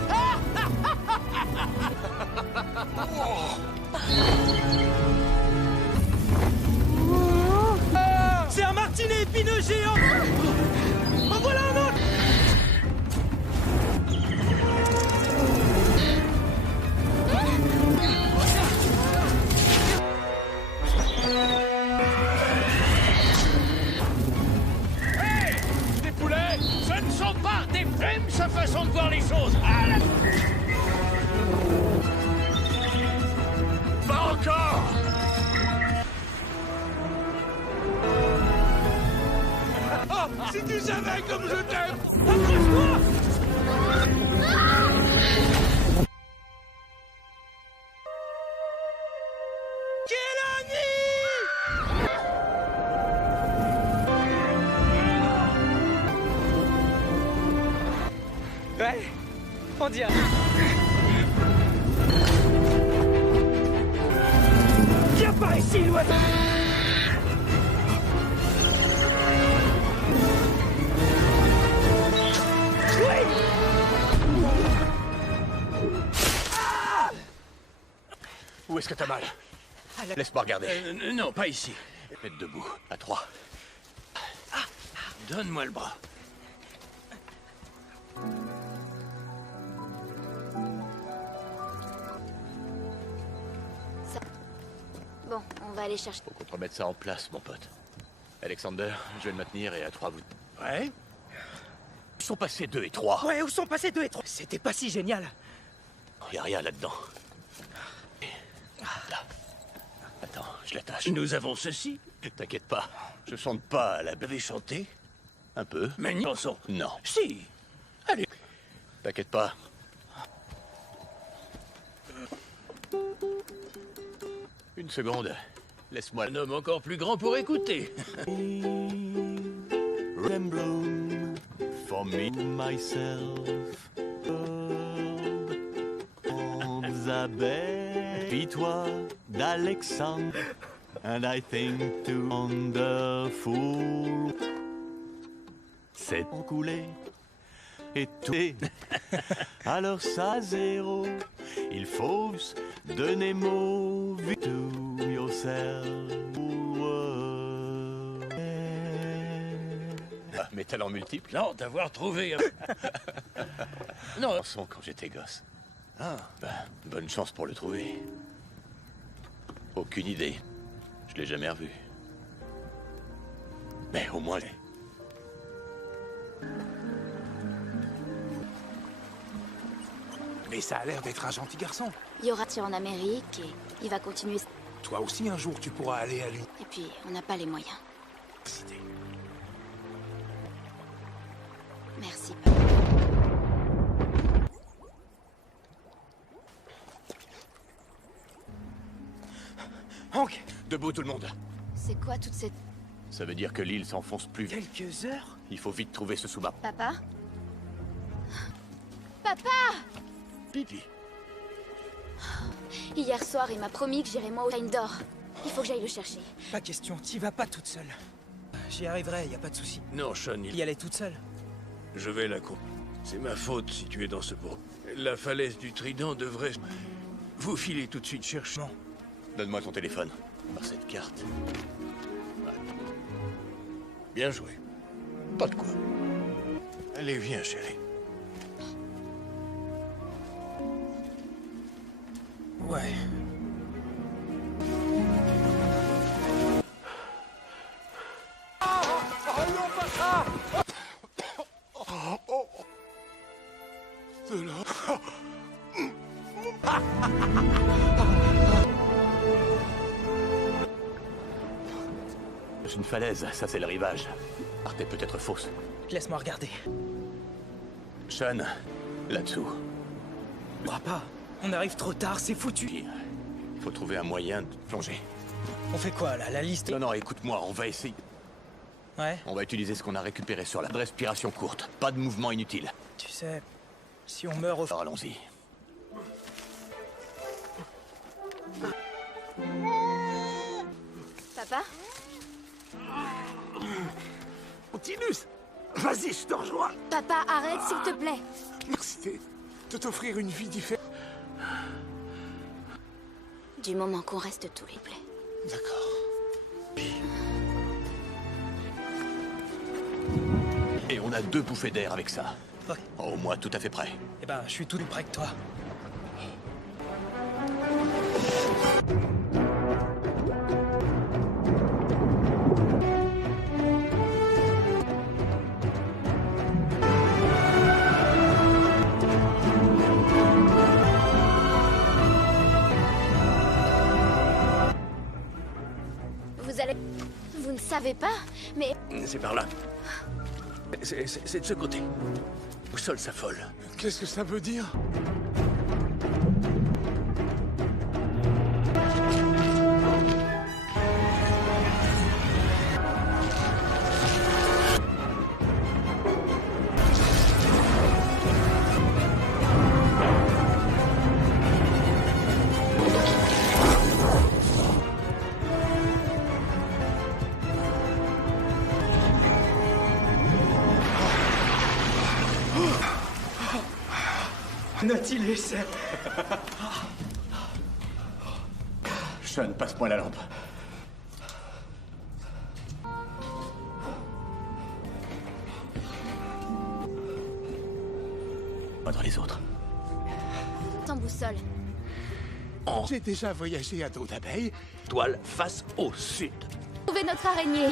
C'est un martinet épineux géant. En voilà un autre. Des poulets, ce ne sont pas des flemmes, sa façon de voir les choses. Ah, la... Pas encore. Si tu savais comme je t'aime. Approche-toi. Ouais, on dirait. Viens par ici, l'oiseau. Où est-ce que t'as mal? Laisse-moi regarder. Non, pas ici. Mets debout, à 3. Donne-moi le bras. Bon, on va aller chercher. Faut qu'on te remette ça en place, mon pote. Alexander, je vais le maintenir et à 3, vous... Ouais? Ils sont passés 2 et 3. Ouais, où sont passés 2 et 3? C'était pas si génial. Y a rien là-dedans. Là. Attends, je l'attache. Nous avons ceci. T'inquiète pas, je chante pas à la... Vous avez chanté? Un peu. Mais une chanson. Non. Si. Allez. T'inquiète pas. Une seconde. Laisse-moi... Un homme encore plus grand pour écouter. Bloom for me, myself. Isabelle, puis-toi d'Alexandre. And I think too wonderful. C'est coulé et tout. Alors ça, zéro. Il faut donner mot to yourself. Mes talents multiples? Non, d'avoir trouvé... Non. Chanson quand j'étais gosse. Ah. Ben, bonne chance pour le trouver. Aucune idée. Je l'ai jamais revu. Mais au moins... Mais ça a l'air d'être un gentil garçon. Il y aura tir en Amérique et il va continuer. Toi aussi, un jour, tu pourras aller à lui. Et puis, on n'a pas les moyens. Merci. Hank, debout tout le monde. C'est quoi toute cette... Ça veut dire que l'île s'enfonce plus vite. quelques heures? Il faut vite trouver ce sous-marin. Papa? Papa! Pipi. Hier soir, il m'a promis que j'irais moi au Reine d'Or. Il faut que j'aille le chercher. Pas question, t'y vas pas toute seule. J'y arriverai, y a pas de souci. Non, Sean, Y aller toute seule. Je vais la couper. C'est ma faute si tu es dans ce bourg. La falaise du Trident devrait... Vous filez tout de suite chercher. Non. Donne-moi ton téléphone. Par cette carte. Ouais. Bien joué. Pas de quoi. Allez, viens, chérie. Ouais. C'est une falaise, ça c'est le rivage. Arte peut être fausse. Laisse-moi regarder. Sean, Là-dessous. Je crois pas. On arrive trop tard, c'est foutu. Il faut trouver un moyen de plonger. On fait quoi là, la liste? Non, non, écoute-moi, on va essayer. Ouais. On va utiliser ce qu'on a récupéré sur la respiration courte. Pas de mouvement inutile. Tu sais, si on meurt au... Alors allons-y. Papa? Nautilus! Vas-y, je te rejoins. Papa, arrête, s'il te plaît. Merci de t'offrir une vie différente. Du moment qu'on reste tous les plaies. D'accord. Et on a 2 bouffées d'air avec ça. Ok. Au moins tout à fait prêt. Eh ben, je suis tout près que toi. Vous ne savez pas, mais... C'est par là. C'est de ce côté. Au sol s'affole. Qu'est-ce que ça veut dire? Nautilus. Sean, passe-moi la lampe. Pas dans les autres. Sans boussole. J'ai déjà voyagé à dos d'abeille. Toile face au sud. Trouvez notre araignée.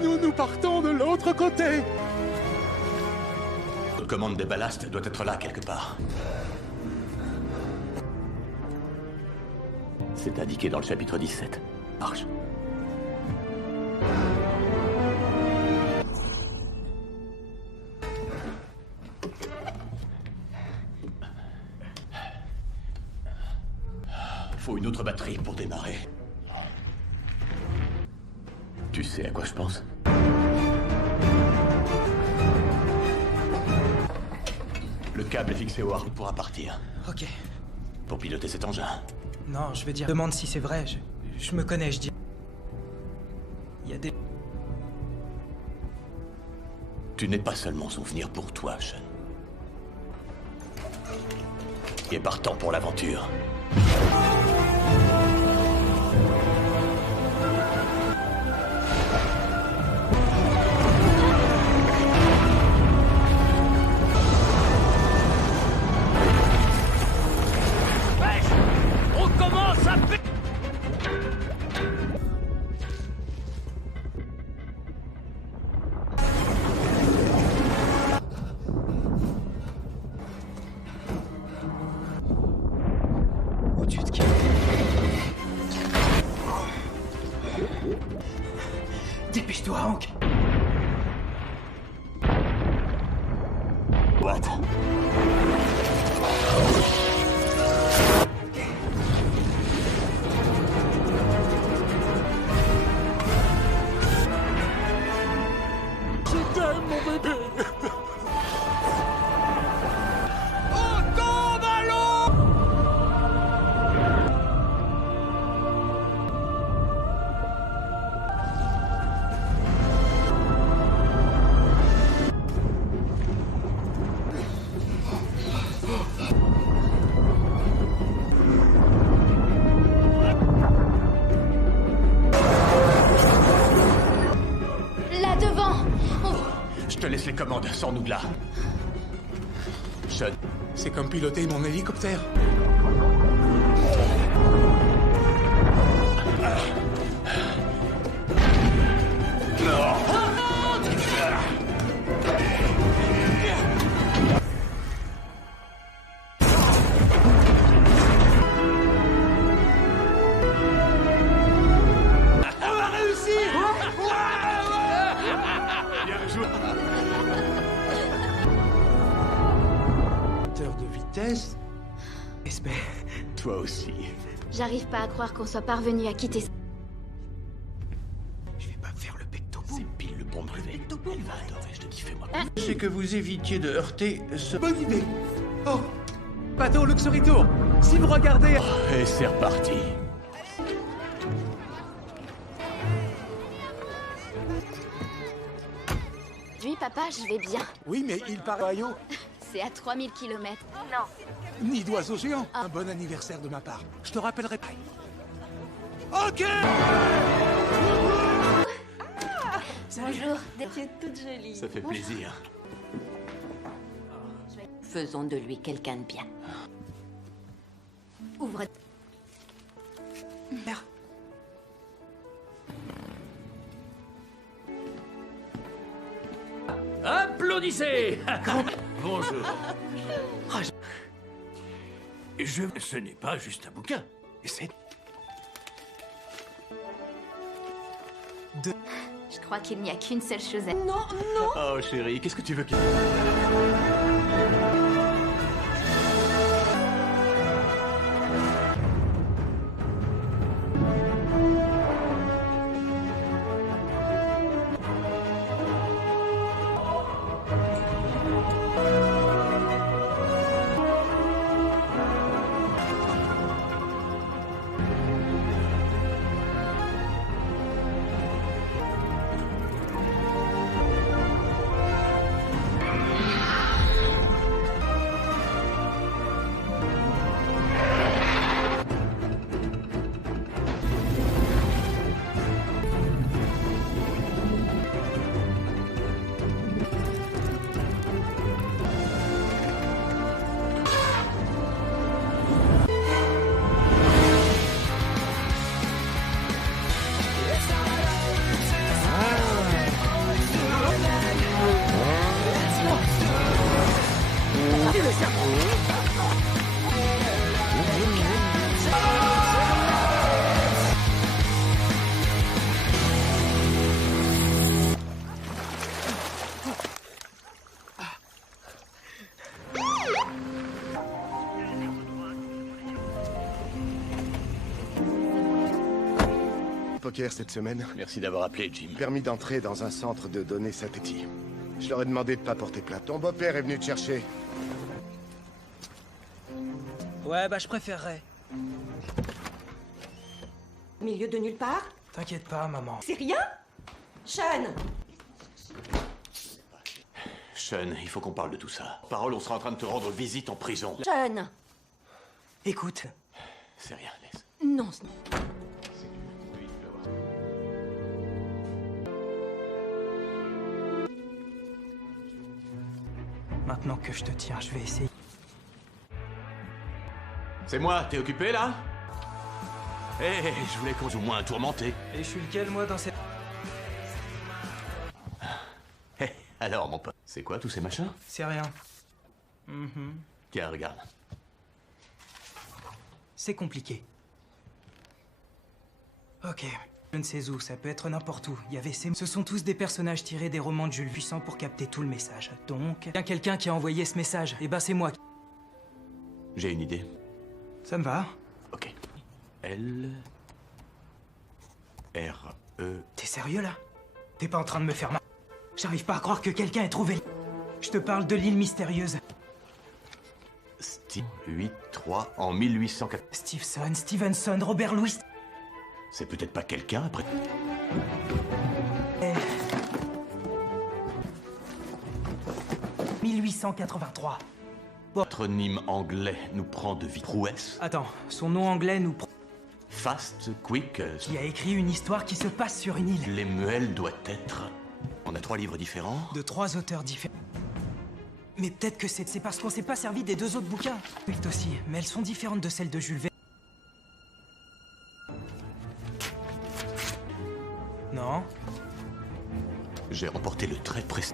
Nous partons de l'autre côté. Notre commande des ballasts doit être là quelque part. C'est indiqué dans le chapitre 17. Marche. Faut une autre batterie pour démarrer. Tu sais à quoi je pense? Le câble est fixé au harpon pour partir. Ok. Pour piloter cet engin. Non, je veux dire, demande si c'est vrai. Je me connais, je dis. Il y a des... Tu n'es pas seulement souvenir pour toi, Sean. Et partant pour l'aventure. On commence à... Au-dessus de qui? Dépêche-toi, Hank. What? Je t'aime, mon bébé. Là devant. Je te laisse les commandes, sors-nous de là. Sean, C'est comme piloter mon hélicoptère. Espère. Toi aussi. J'arrive pas à croire qu'on soit parvenu à quitter... Je vais pas me faire le pecto. C'est pile le bon brevet. Elle va adorer, je te dis, fais-moi. C'est que vous évitiez de heurter ce... Bonne idée. Oh, bateau Luxury Tour. Si vous regardez... Et c'est reparti. Oui, papa, je vais bien. Oui, mais il paraît royaux. C'est à 3000 km. Ni d'oiseaux géants. Un bon anniversaire de ma part. Je te rappellerai pas. Ok. Bonjour. Tu es toute jolie. Ça fait plaisir. Faisons de lui quelqu'un de bien. Ouvre. Merde. Applaudissez. Bonjour. Ce n'est pas juste un bouquin. C'est... Je crois qu'il n'y a qu'une seule chose à... Non, non. Oh chérie, qu'est-ce que tu veux qu'il... Poker cette semaine. Merci d'avoir appelé, Jim. Permis d'entrer dans un centre de données synthétique. Je leur ai demandé de pas porter plainte. Ton beau-père est venu te chercher. Ouais, bah je préférerais. Milieu de nulle part. T'inquiète pas, maman. C'est rien. Sean. Sean, il faut qu'on parle de tout ça. Parole, on sera en train de te rendre visite en prison. Sean. Écoute. C'est rien, laisse. Non. Maintenant que je te tiens, je vais essayer. C'est moi, t'es occupé là? Eh, je voulais qu'on soit au moins tourmenté. Et je suis lequel, moi, dans cette... Eh, alors, mon pote, c'est quoi tous ces machins? C'est rien. Tiens, regarde. C'est compliqué. Ok. Je ne sais où, ça peut être n'importe où. Il y avait ces... Ce sont tous des personnages tirés des romans de Jules Puissant pour capter tout le message. Donc, il y a quelqu'un qui a envoyé ce message. Et bah c'est moi. J'ai une idée. Ça me va. Ok. L... R... E... T'es sérieux, là? T'es pas en train de me faire mal? J'arrive pas à croire que quelqu'un ait trouvé... Je te parle de l'île mystérieuse. Steve 8-3 en 1804. Stevenson, Robert Louis... C'est peut-être pas quelqu'un après... 1883. Patronyme anglais nous prend de vie. Prouesse. Attends, son nom anglais nous... Fast, quick... Qui a écrit une histoire qui se passe sur une île. Lemuel doit être... On a 3 livres différents. De 3 auteurs différents. Mais peut-être que c'est parce qu'on s'est pas servi des 2 autres bouquins. Oui, aussi, mais elles sont différentes de celles de Jules Verne. Non. J'ai remporté le très précis.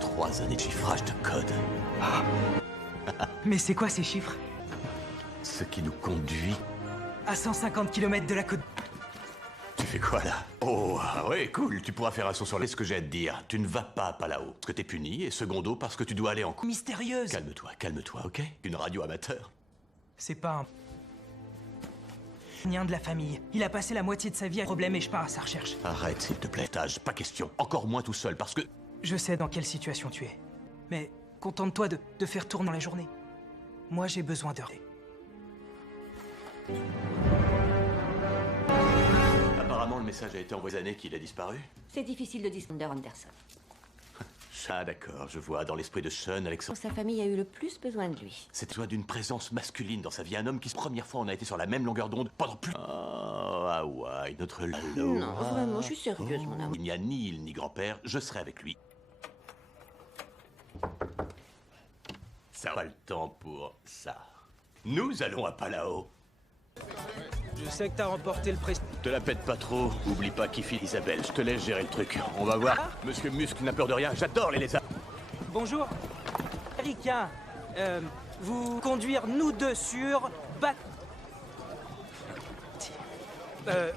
3 années de chiffrage de code. Mais c'est quoi ces chiffres? Ce qui nous conduit... À 150 km de la côte... Tu fais quoi là? Oh, ouais, cool, tu pourras faire un saut sur les... Ce que j'ai à te dire, tu ne vas pas à Palao. Parce que t'es puni, et secondo, parce que tu dois aller en... Mystérieuse. Calme-toi, ok? Une radio amateur. C'est pas un... de la famille. Il a passé la moitié de sa vie à problème et je pars à sa recherche. Arrête, s'il te plaît, Taj, pas question. Encore moins tout seul, parce que... Je sais dans quelle situation tu es. Mais contente-toi de faire tourner la journée. Moi, j'ai besoin de... Apparemment, le message a été envoyé qu'il a disparu. C'est difficile de distinguer Anderson. Ah d'accord, je vois. Dans l'esprit de Sean, Alexandre... Sa famille a eu le plus besoin de lui. C'est besoin d'une présence masculine dans sa vie. Un homme qui, première fois, on a été sur la même longueur d'onde pendant plus... Oh, Hawaï, notre Lalo. Non, vraiment, je suis sérieuse, mon amour. Il n'y a ni île ni grand-père, je serai avec lui. Ça va le temps pour ça. Nous allons à Palao. Je sais que t'as remporté le prix. Te la pète pas trop. Oublie pas qui file Isabelle. Je te laisse gérer le truc. On va voir. Monsieur Muscle n'a peur de rien. J'adore les lézards. Bonjour. Ricain, vous conduire nous deux sur...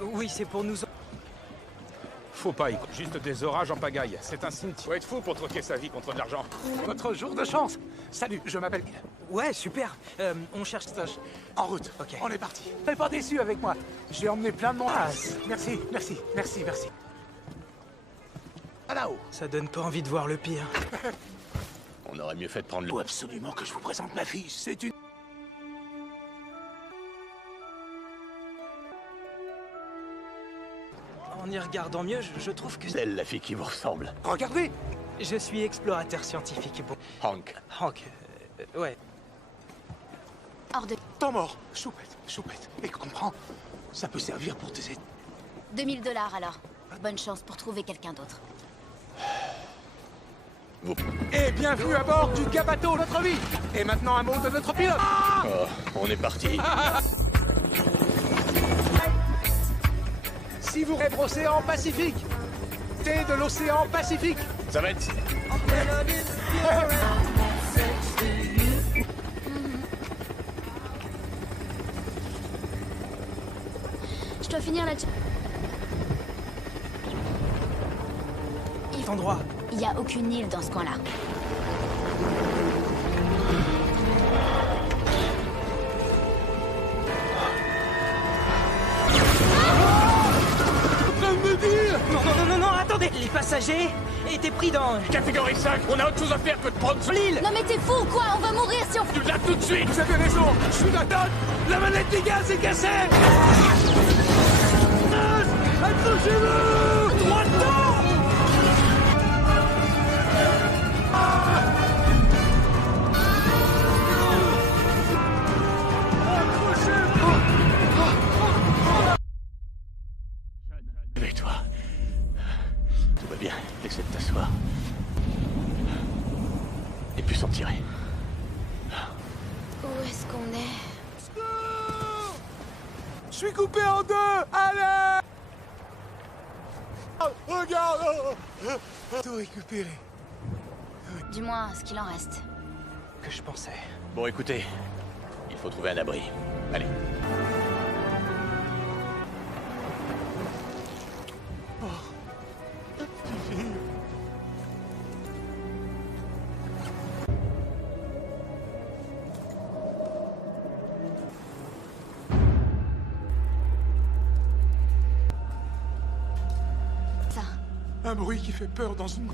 oui, c'est pour nous... Faut pas y croire. Juste des orages en pagaille. C'est un cimetière. Faut être fou pour troquer sa vie contre de l'argent. Notre jour de chance. Salut, je m'appelle... Ouais, super. On cherche... En route. Ok. On est parti. T'es pas déçu avec moi. J'ai emmené plein de monde. Merci, merci, merci, merci. À là-haut. Ça donne pas envie de voir le pire. On aurait mieux fait de prendre le... Faut absolument que je vous présente ma fille. C'est une... En y regardant mieux, je trouve que... C'est elle, la fille qui vous ressemble. Regardez. Je suis explorateur scientifique. Bon. Hank. Hank, ouais. Hors de... Temps mort. Choupette, choupette. Et comprends, ça peut servir pour tes... 2000 $ alors. Bonne chance pour trouver quelqu'un d'autre. Vous... Et bienvenue à bord du Gabato, notre vie. Et maintenant un mot de notre pilote. Oh, on est parti. Si vous rêvez l'océan Pacifique, thé de l'océan Pacifique. Ça va être... Je dois finir là-dessus. Endroit. Il n'y a aucune île dans ce coin-là. Non, attendez. Les passagers étaient pris dans... Catégorie 5, on a autre chose à faire que de prendre sur l'île. Non mais t'es fou ou quoi? On va mourir si on... Tu l'as tout de suite. Vous avez raison, je suis d'accord. La manette des gaz est cassée. Accrochez-vous. Droit dedans. Réveille-toi. Tout va bien, essaie de t'asseoir. Et puis s'en tirer. Où est-ce qu'on est? Je suis coupé en deux. Allez. Regarde. Tout récupéré. Du moins, ce qu'il en reste. Que je pensais. Bon, écoutez, il faut trouver un abri. Allez. Ça. Un bruit qui fait peur dans une...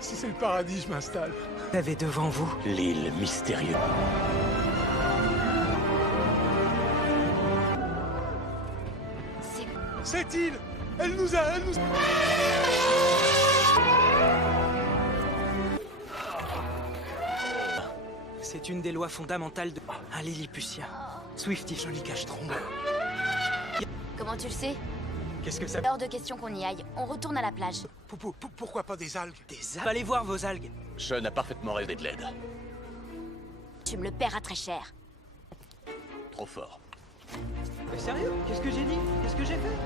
Si c'est le paradis, je m'installe. Vous avez devant vous... L'île mystérieuse. C'est... Cette île, elle nous a... C'est une des lois fondamentales de... Un Lilliputien. Swifty. Joli cache-trombe. Comment tu le sais? Qu'est-ce que ça... Hors de question qu'on y aille. On retourne à la plage. Pourquoi pas des algues? Des algues? Allez voir vos algues. Sean a parfaitement rêvé de l'aide. Tu me le paieras très cher. Trop fort. Mais sérieux? Qu'est-ce que j'ai dit? Qu'est-ce que j'ai fait?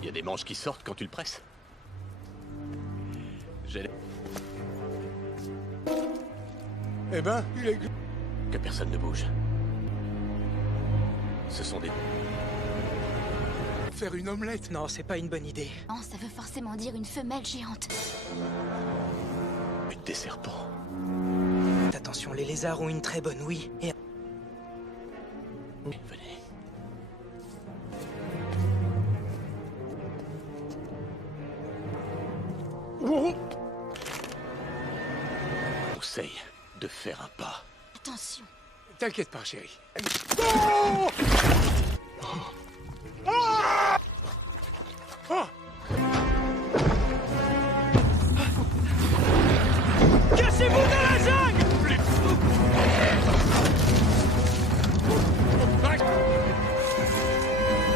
Il y a des manches qui sortent quand tu le presses. J'ai... Eh ben, il est... Que personne ne bouge. Ce sont des... Faire une omelette? Non, c'est pas une bonne idée. Non, ça veut forcément dire une femelle géante. des serpents. Attention, les lézards ont une très bonne ouïe. Et... Oui, venez. Conseille de faire un pas. Attention. T'inquiète pas, chérie. Cassez-vous dans la jungle!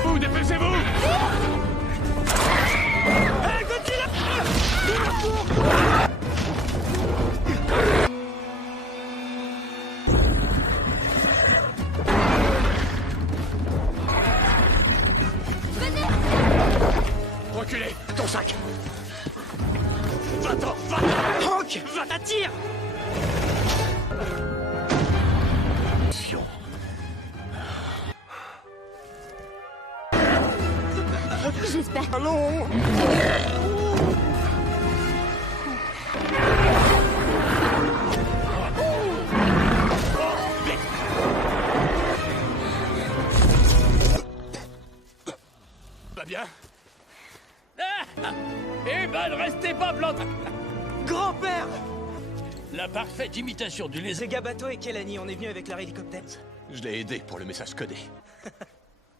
Vous, dépêchez-vous! Hey, Godzilla! Reculez, ton sac. Va-t'en, va-t'en. Hank, va, tire! Attention. J'espère. Allons! Va bien? Eh ben, ne restez pas plantés. Grand-père! La parfaite imitation du lézard. C'est Gabato et Kelani, on est venus avec leur hélicoptère. Je l'ai aidé pour le message codé.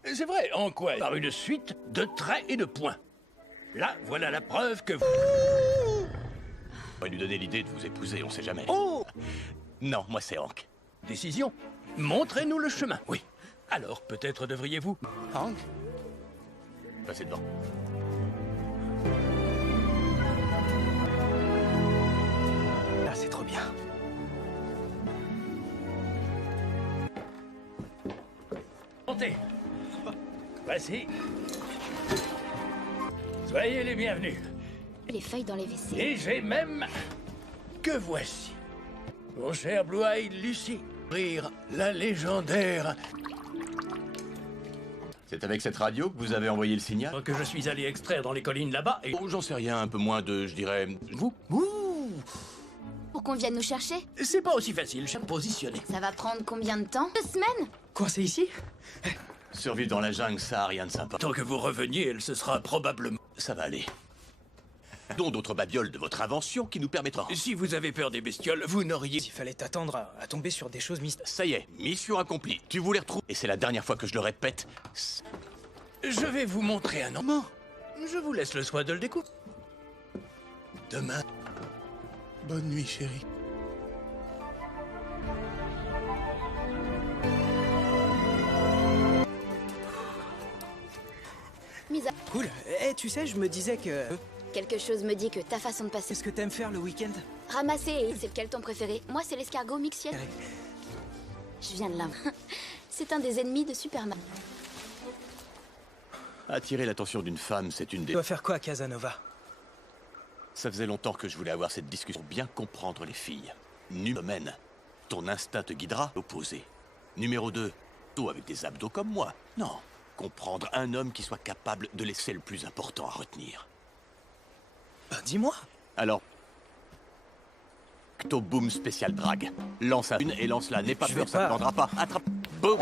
C'est vrai, en quoi? Par une suite de traits et de points. Là, voilà la preuve que vous... On va lui donner l'idée de vous épouser, on sait jamais. Oh! Non, moi c'est Hank. Décision. Montrez-nous le chemin. Oui. Alors, peut-être devriez-vous... Hank? Passez devant. Ah, c'est trop bien. Montez. Voici. Soyez les bienvenus. Les feuilles dans les WC. Et j'ai même... que voici. Mon cher Blue-Eyed Lucy. Rire la légendaire... C'est avec cette radio que vous avez envoyé le signal? que je suis allé extraire dans les collines là-bas et... Oh, j'en sais rien, un peu moins de, je dirais... Vous? Pour qu'on vienne nous chercher? C'est pas aussi facile, je suis positionné. Ça va prendre combien de temps? 2 semaines? Coincé ici? Survivre dans la jungle, ça a rien de sympa. Tant que vous reveniez, elle se sera probablement... Ça va aller. Dont d'autres babioles de votre invention qui nous permettront... Si vous avez peur des bestioles, vous n'auriez... Il fallait t'attendre à tomber sur des choses mystérieuses. Ça y est, mission accomplie. Tu voulais retrouver... Et c'est la dernière fois que je le répète. Je vais vous montrer un moment. Je vous laisse le soin de le découvrir. Demain. Bonne nuit, chérie. Mise à... Cool. Eh, tu sais, je me disais que... Quelque chose me dit que ta façon de passer... Qu'est-ce que t'aimes faire le week-end? Ramasser et... C'est lequel ton préféré? Moi, c'est l'escargot mixiel. Je viens de là. C'est un des ennemis de Superman. Attirer l'attention d'une femme, c'est une Tu des... dois faire quoi, Casanova? Ça faisait longtemps que je voulais avoir cette discussion pour bien comprendre les filles. Domaine. Ton instinct te guidera. Opposé. Numéro 2. Toi avec des abdos comme moi. Non. Comprendre un homme qui soit capable de laisser le plus important à retenir. Ben, dis-moi. Alors... Octoboom spécial drag. Lance une et lance-la. N'aie pas Je peur, vais ça pas. ne prendra pas. Attrape. Boum.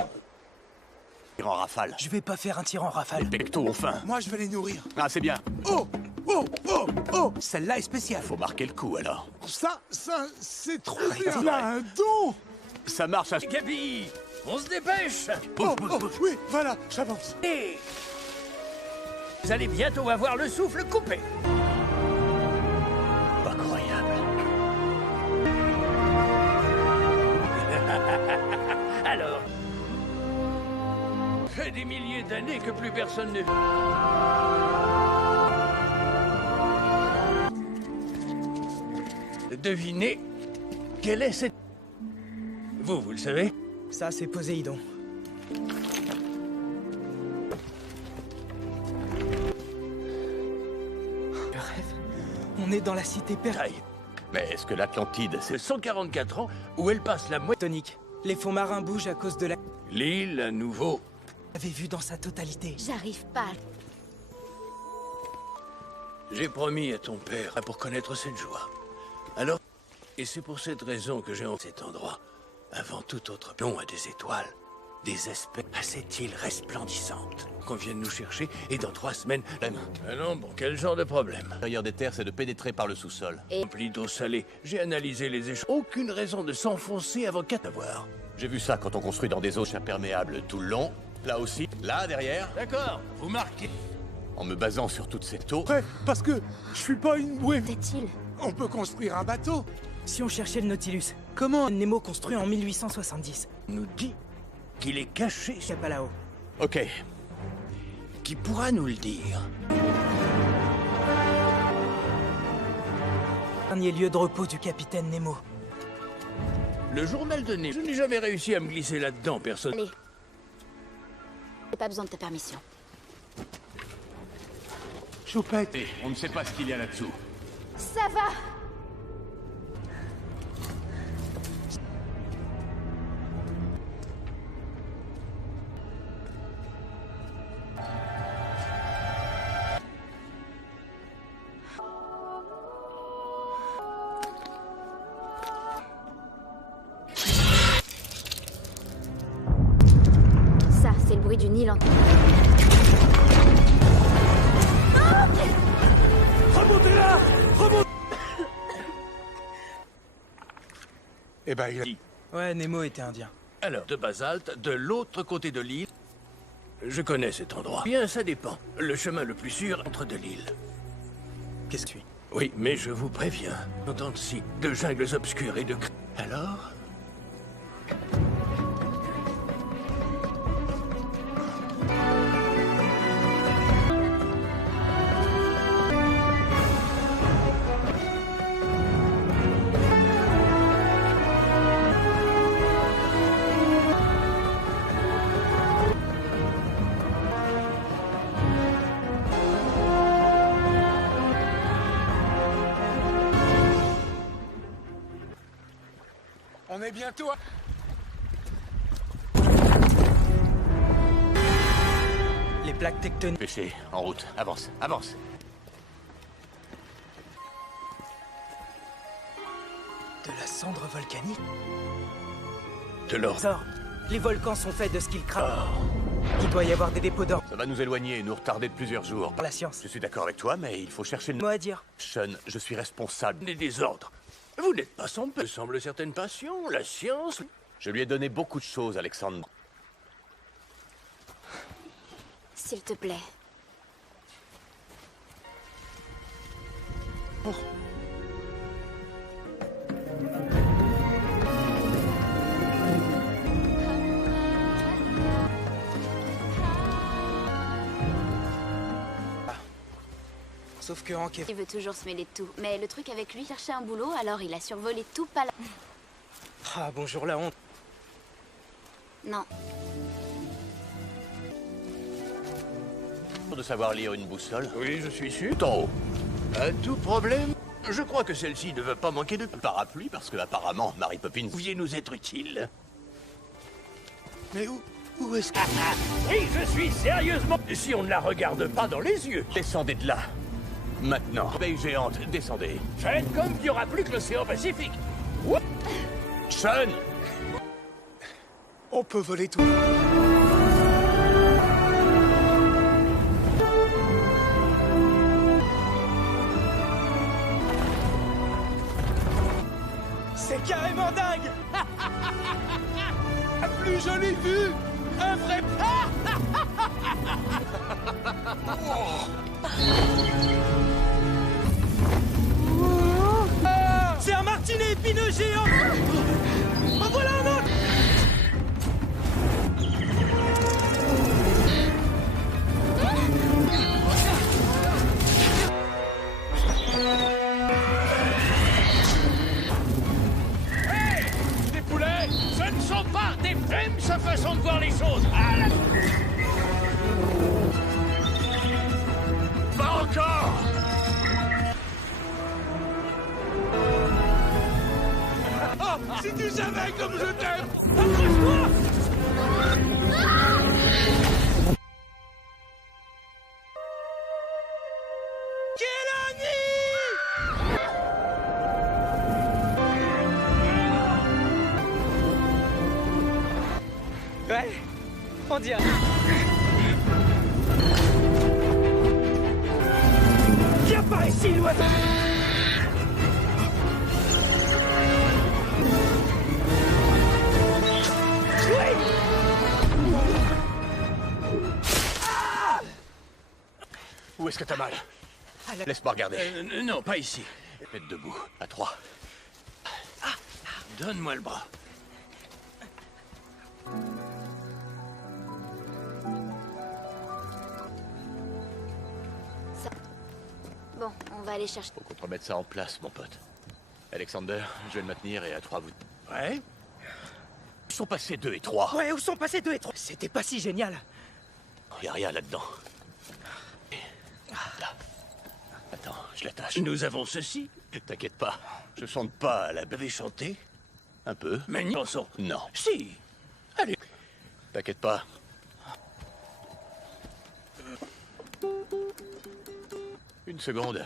Tire en rafale. Je vais pas faire un tir en rafale. Pecto, enfin. Moi, je vais les nourrir. Ah, c'est bien. Oh! Oh! Oh! Oh! Celle-là est spéciale. Faut marquer le coup, alors. Ça, c'est trop Arrête, bien. c'est Là, vrai. un don. Ça marche à... Gabi, on se dépêche. Oh, oh, oui, voilà, j'avance. Et... vous allez bientôt avoir le souffle coupé. Pas croyable. Alors... fait des milliers d'années que plus personne ne... Devinez quelle est cette... Vous le savez? Ça, c'est Poséidon. Le rêve. On est dans la cité perdue. Mais est-ce que l'Atlantide, c'est... 144 ans où elle passe la moitié... Tonique. Les fonds marins bougent à cause de la... L'île, à nouveau. J'avais vu dans sa totalité. J'arrive pas. J'ai promis à ton père pour connaître cette joie. Alors... Et c'est pour cette raison que j'ai en cet endroit. Avant tout autre pion à des étoiles. Des espèces à cette île resplendissante. Qu'on vienne nous chercher et dans 3 semaines... Ah non, bon, quel genre de problème? L'intérieur des terres, c'est de pénétrer par le sous-sol. Rempli d'eau salée. J'ai analysé les échanges. Aucune raison de s'enfoncer avant qu'à t'avoir. J'ai vu ça quand on construit dans des eaux imperméables tout le long. Là aussi, là, derrière. D'accord, vous marquez. En me basant sur toute cette eau... Ouais, parce que je suis pas une bouée. Peut-il? On peut construire un bateau. Si on cherchait le Nautilus, comment Nemo construit en 1870? Nous dit qu'il est caché. C'est pas là-haut. Ok. Qui pourra nous le dire? Dernier lieu de repos du capitaine Nemo. Le journal de Nemo. Je n'ai jamais réussi à me glisser là-dedans, personne. Allez. J'ai pas besoin de ta permission. Choupette. Et on ne sait pas ce qu'il y a là-dessous. Ça va! Ça, c'est le bruit du Nil en... Remontez là! Remontez! Eh ben, il a dit. Ouais, Nemo était indien. Alors, de basalte, de l'autre côté de l'île. Je connais cet endroit. Bien, ça dépend. Le chemin le plus sûr entre de l'île. Qu'est-ce que tu... Oui, mais je vous préviens. Autant de sites, de jungles obscures et de... Alors? On est bientôt à... Les plaques tectoniques... Pêcher, en route. Avance, avance. De la cendre volcanique? De l'or. Sors. Les volcans sont faits de ce qu'ils crament. Il doit y avoir des dépôts d'or. Ça va nous éloigner et nous retarder de plusieurs jours. Pour la science. Je suis d'accord avec toi, mais il faut chercher le... Mot à dire. Sean, je suis responsable. Des désordres. Vous n'êtes pas sans peu. Semble certaines passions, la science... Je lui ai donné beaucoup de choses, Alexandre. S'il te plaît. Sauf que Hank est... Il veut toujours se mêler de tout. Mais le truc avec lui, chercher un boulot, alors il a survolé tout pas là. Ah, bonjour la honte. Non. De savoir lire une boussole. Oui, je suis sûr. Tout en haut. À tout problème, je crois que celle-ci ne va pas manquer de... Parapluie, parce que apparemment, Mary Poppins... Pouviez nous être utile. Mais où est-ce que... Oui, je suis sérieusement... Si on ne la regarde pas dans les yeux. Descendez de là. Maintenant. Abeille géante, descendez. Faites comme qu'il n'y aura plus que l'océan Pacifique. Sean! On peut voler tout. C'est carrément dingue. La plus jolie vue! Un vrai... C'est un martinet épineux géant. En voilà un autre. Des poulets, ce ne sont pas des femmes, sa façon de voir les choses. Pas encore. Si tu savais comme je t'aime! Accroche-toi! Ouais, on dirait. Viens par ici, l'oiseau! Où est-ce que t'as mal? Laisse-moi regarder. Non, pas ici. Mets debout, à 3. Donne-moi le bras. Bon, on va aller chercher. Faut qu'on te remette ça en place, mon pote. Alexander, je vais le maintenir et à 3, vous... Ouais? Où sont passés 2 et 3? Ouais, où sont passés 2 et 3? C'était pas si génial. Y a rien là-dedans. Là. Attends, je l'attache. Nous avons ceci. T'inquiète pas, je chante pas à la... Vous avez chanté? Un peu. Mais une chanson. Non. Si. Allez. T'inquiète pas. Une seconde.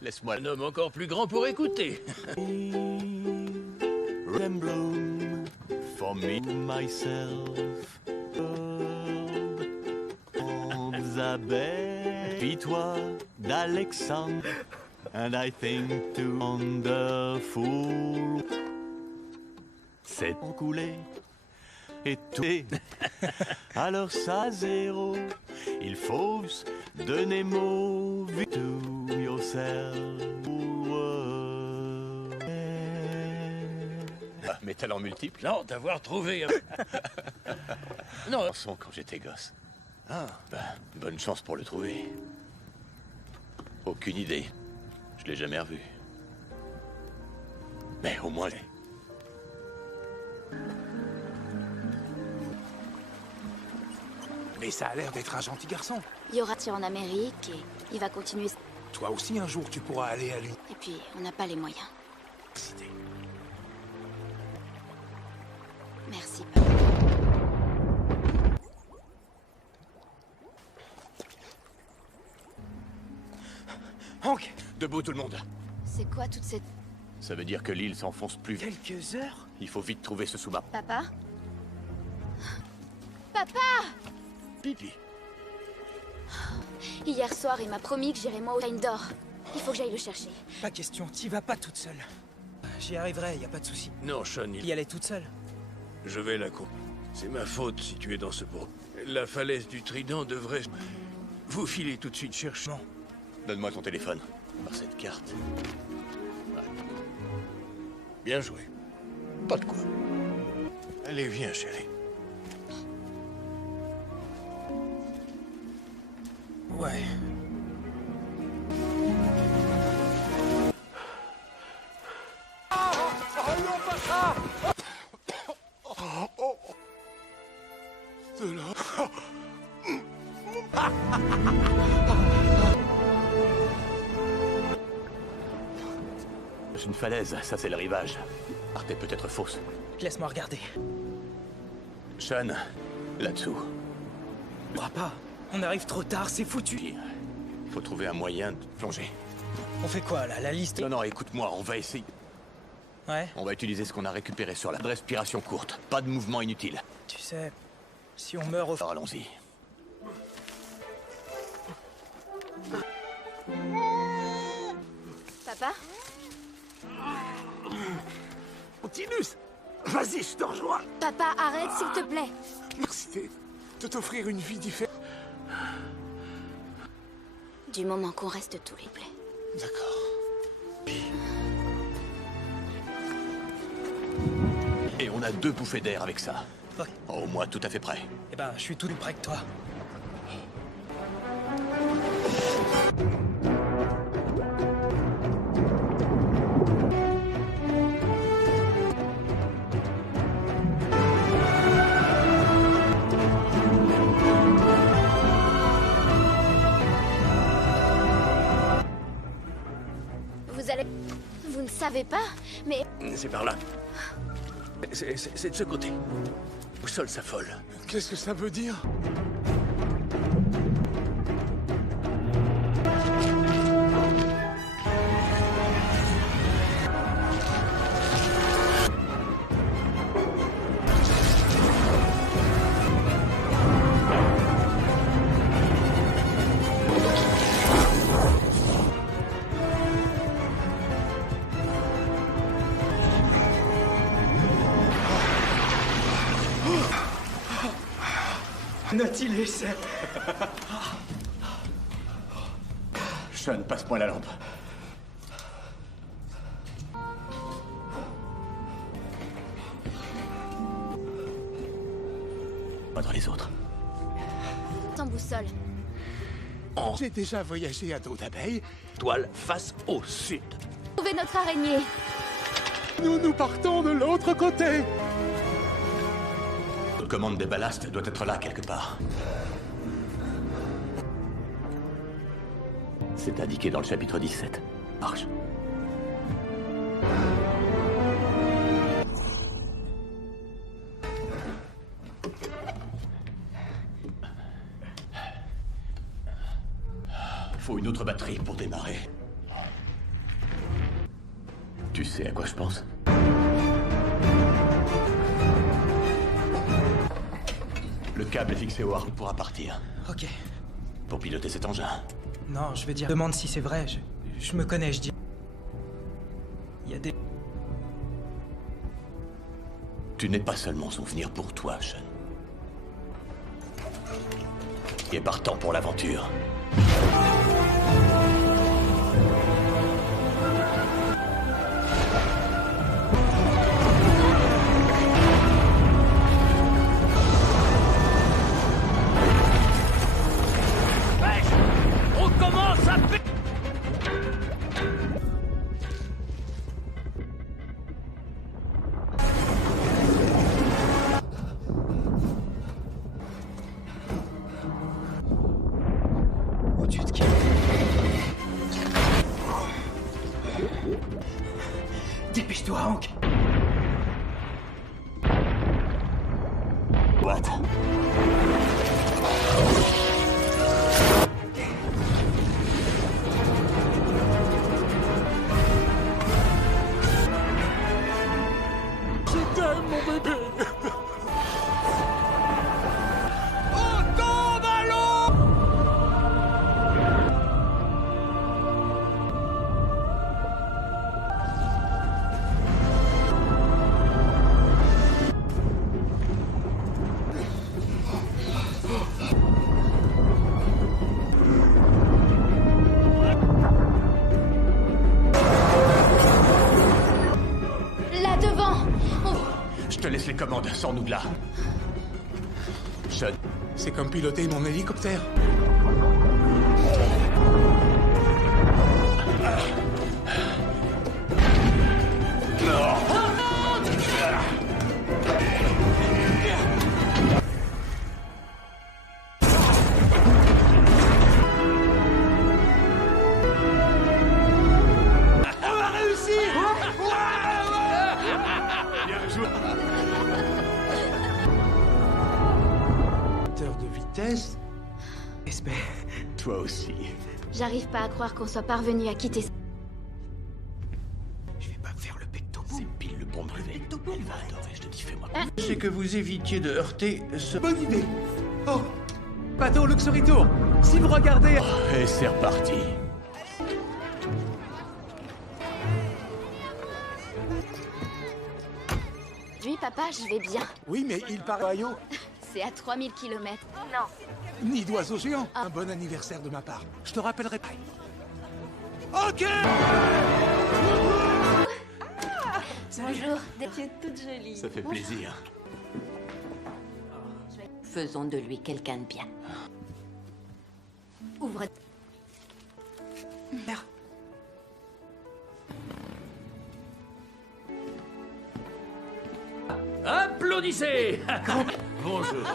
Laisse-moi... Un homme encore plus grand pour écouter. Bloom for me, myself. Elizabeth, puis-toi d'Alexandre. And I think too wonderful. C'est coulé et tout. Alors ça, zéro. Il faut donner mot vie to yourself. Mais talent multiple? Non, d'avoir trouvé un... Non. Chanson quand j'étais gosse. Ah. Ben, bonne chance pour le trouver. Aucune idée. Je l'ai jamais revu. Mais au moins... Mais ça a l'air d'être un gentil garçon. Il y aura tir en Amérique et il va continuer. Toi aussi, un jour, tu pourras aller à lui. Et puis, on n'a pas les moyens. Merci, papa. Hank! Debout tout le monde. C'est quoi toute cette... Ça veut dire que l'île s'enfonce plus. Quelques heures? Il faut vite trouver ce sous-marin. Papa? Papa! Pipi. Hier soir, il m'a promis que j'irais moi au Reine d'Or. Il faut que j'aille le chercher. Pas question, t'y vas pas toute seule. J'y arriverai, y a pas de souci. Non, Sean, Y aller toute seule. Je vais la couper. C'est ma faute si tu es dans ce bourg. La falaise du Trident devrait... Vous filez tout de suite chercher. Non. Donne-moi ton téléphone. Par cette carte. Ouais. Bien joué. Pas de quoi. Allez, viens, chérie. Ouais. C'est une falaise, ça c'est le rivage. Arte est peut-être fausse. Laisse-moi regarder. Sean, là-dessous. On pourra pas. On arrive trop tard, c'est foutu. Il faut trouver un moyen de plonger. On fait quoi, là? La liste? Non, non, écoute-moi, on va essayer. Ouais? On va utiliser ce qu'on a récupéré sur la respiration courte. Pas de mouvement inutile. Tu sais, si on meurt au... Alors allons-y. Papa? Continus! Vas-y, je te rejoins! Papa, arrête, s'il te plaît! Merci de t'offrir une vie différente. Du moment qu'on reste tous les plaies. D'accord. Et on a 2 bouffées d'air avec ça. Ok. Au moins tout à fait prêt. Eh ben, je suis tout près que toi. Vous allez... Vous ne savez pas, mais... C'est par là. C'est de ce côté. Au sol s'affole. Qu'est-ce que ça veut dire? Nautilus. Sean, passe-moi la lampe. Pas dans les autres. Sans boussole. J'ai déjà voyagé à dos d'abeille. Toile face au sud. Trouvez notre araignée. Nous partons de l'autre côté. La commande des ballasts doit être là quelque part. C'est indiqué dans le chapitre 17. Marche. Faut une autre batterie pour démarrer. Tu sais à quoi je pense? Le câble est fixé au harp pourra partir. Ok. Pour piloter cet engin. Non, je veux dire, demande si c'est vrai. Je me connais, je dis. Il y a des... Tu n'es pas seulement souvenir pour toi, Sean. Et partant pour l'aventure. On commence à... Au-dessus de qui? Dépêche-toi, Hank. What? Je t'aime, mon bébé. Là devant. Je te laisse les commandes, sors-nous de là. Sean, C'est comme piloter mon hélicoptère. De vitesse. Espère. toi aussi. J'arrive pas à croire qu'on soit parvenu à quitter ça. Je vais pas me faire le pecto. C'est pile le bon brevet. Elle va adorer, je te dis, fais-moi. C'est que vous évitiez de heurter ce... Bonne idée. Oh, bateau Luxury Tour. Si vous regardez... Et c'est reparti. Oui, papa, je vais bien. Oui, mais il part à Ohio. C'est à 3000 km. Non. Nid d'oiseau géant. Un bon anniversaire de ma part. Je te rappellerai pas. Ok. Bonjour. Tu es toute jolie. Ça fait plaisir. Faisons de lui quelqu'un de bien. Ouvre. Merde. Applaudissez. Bonjour.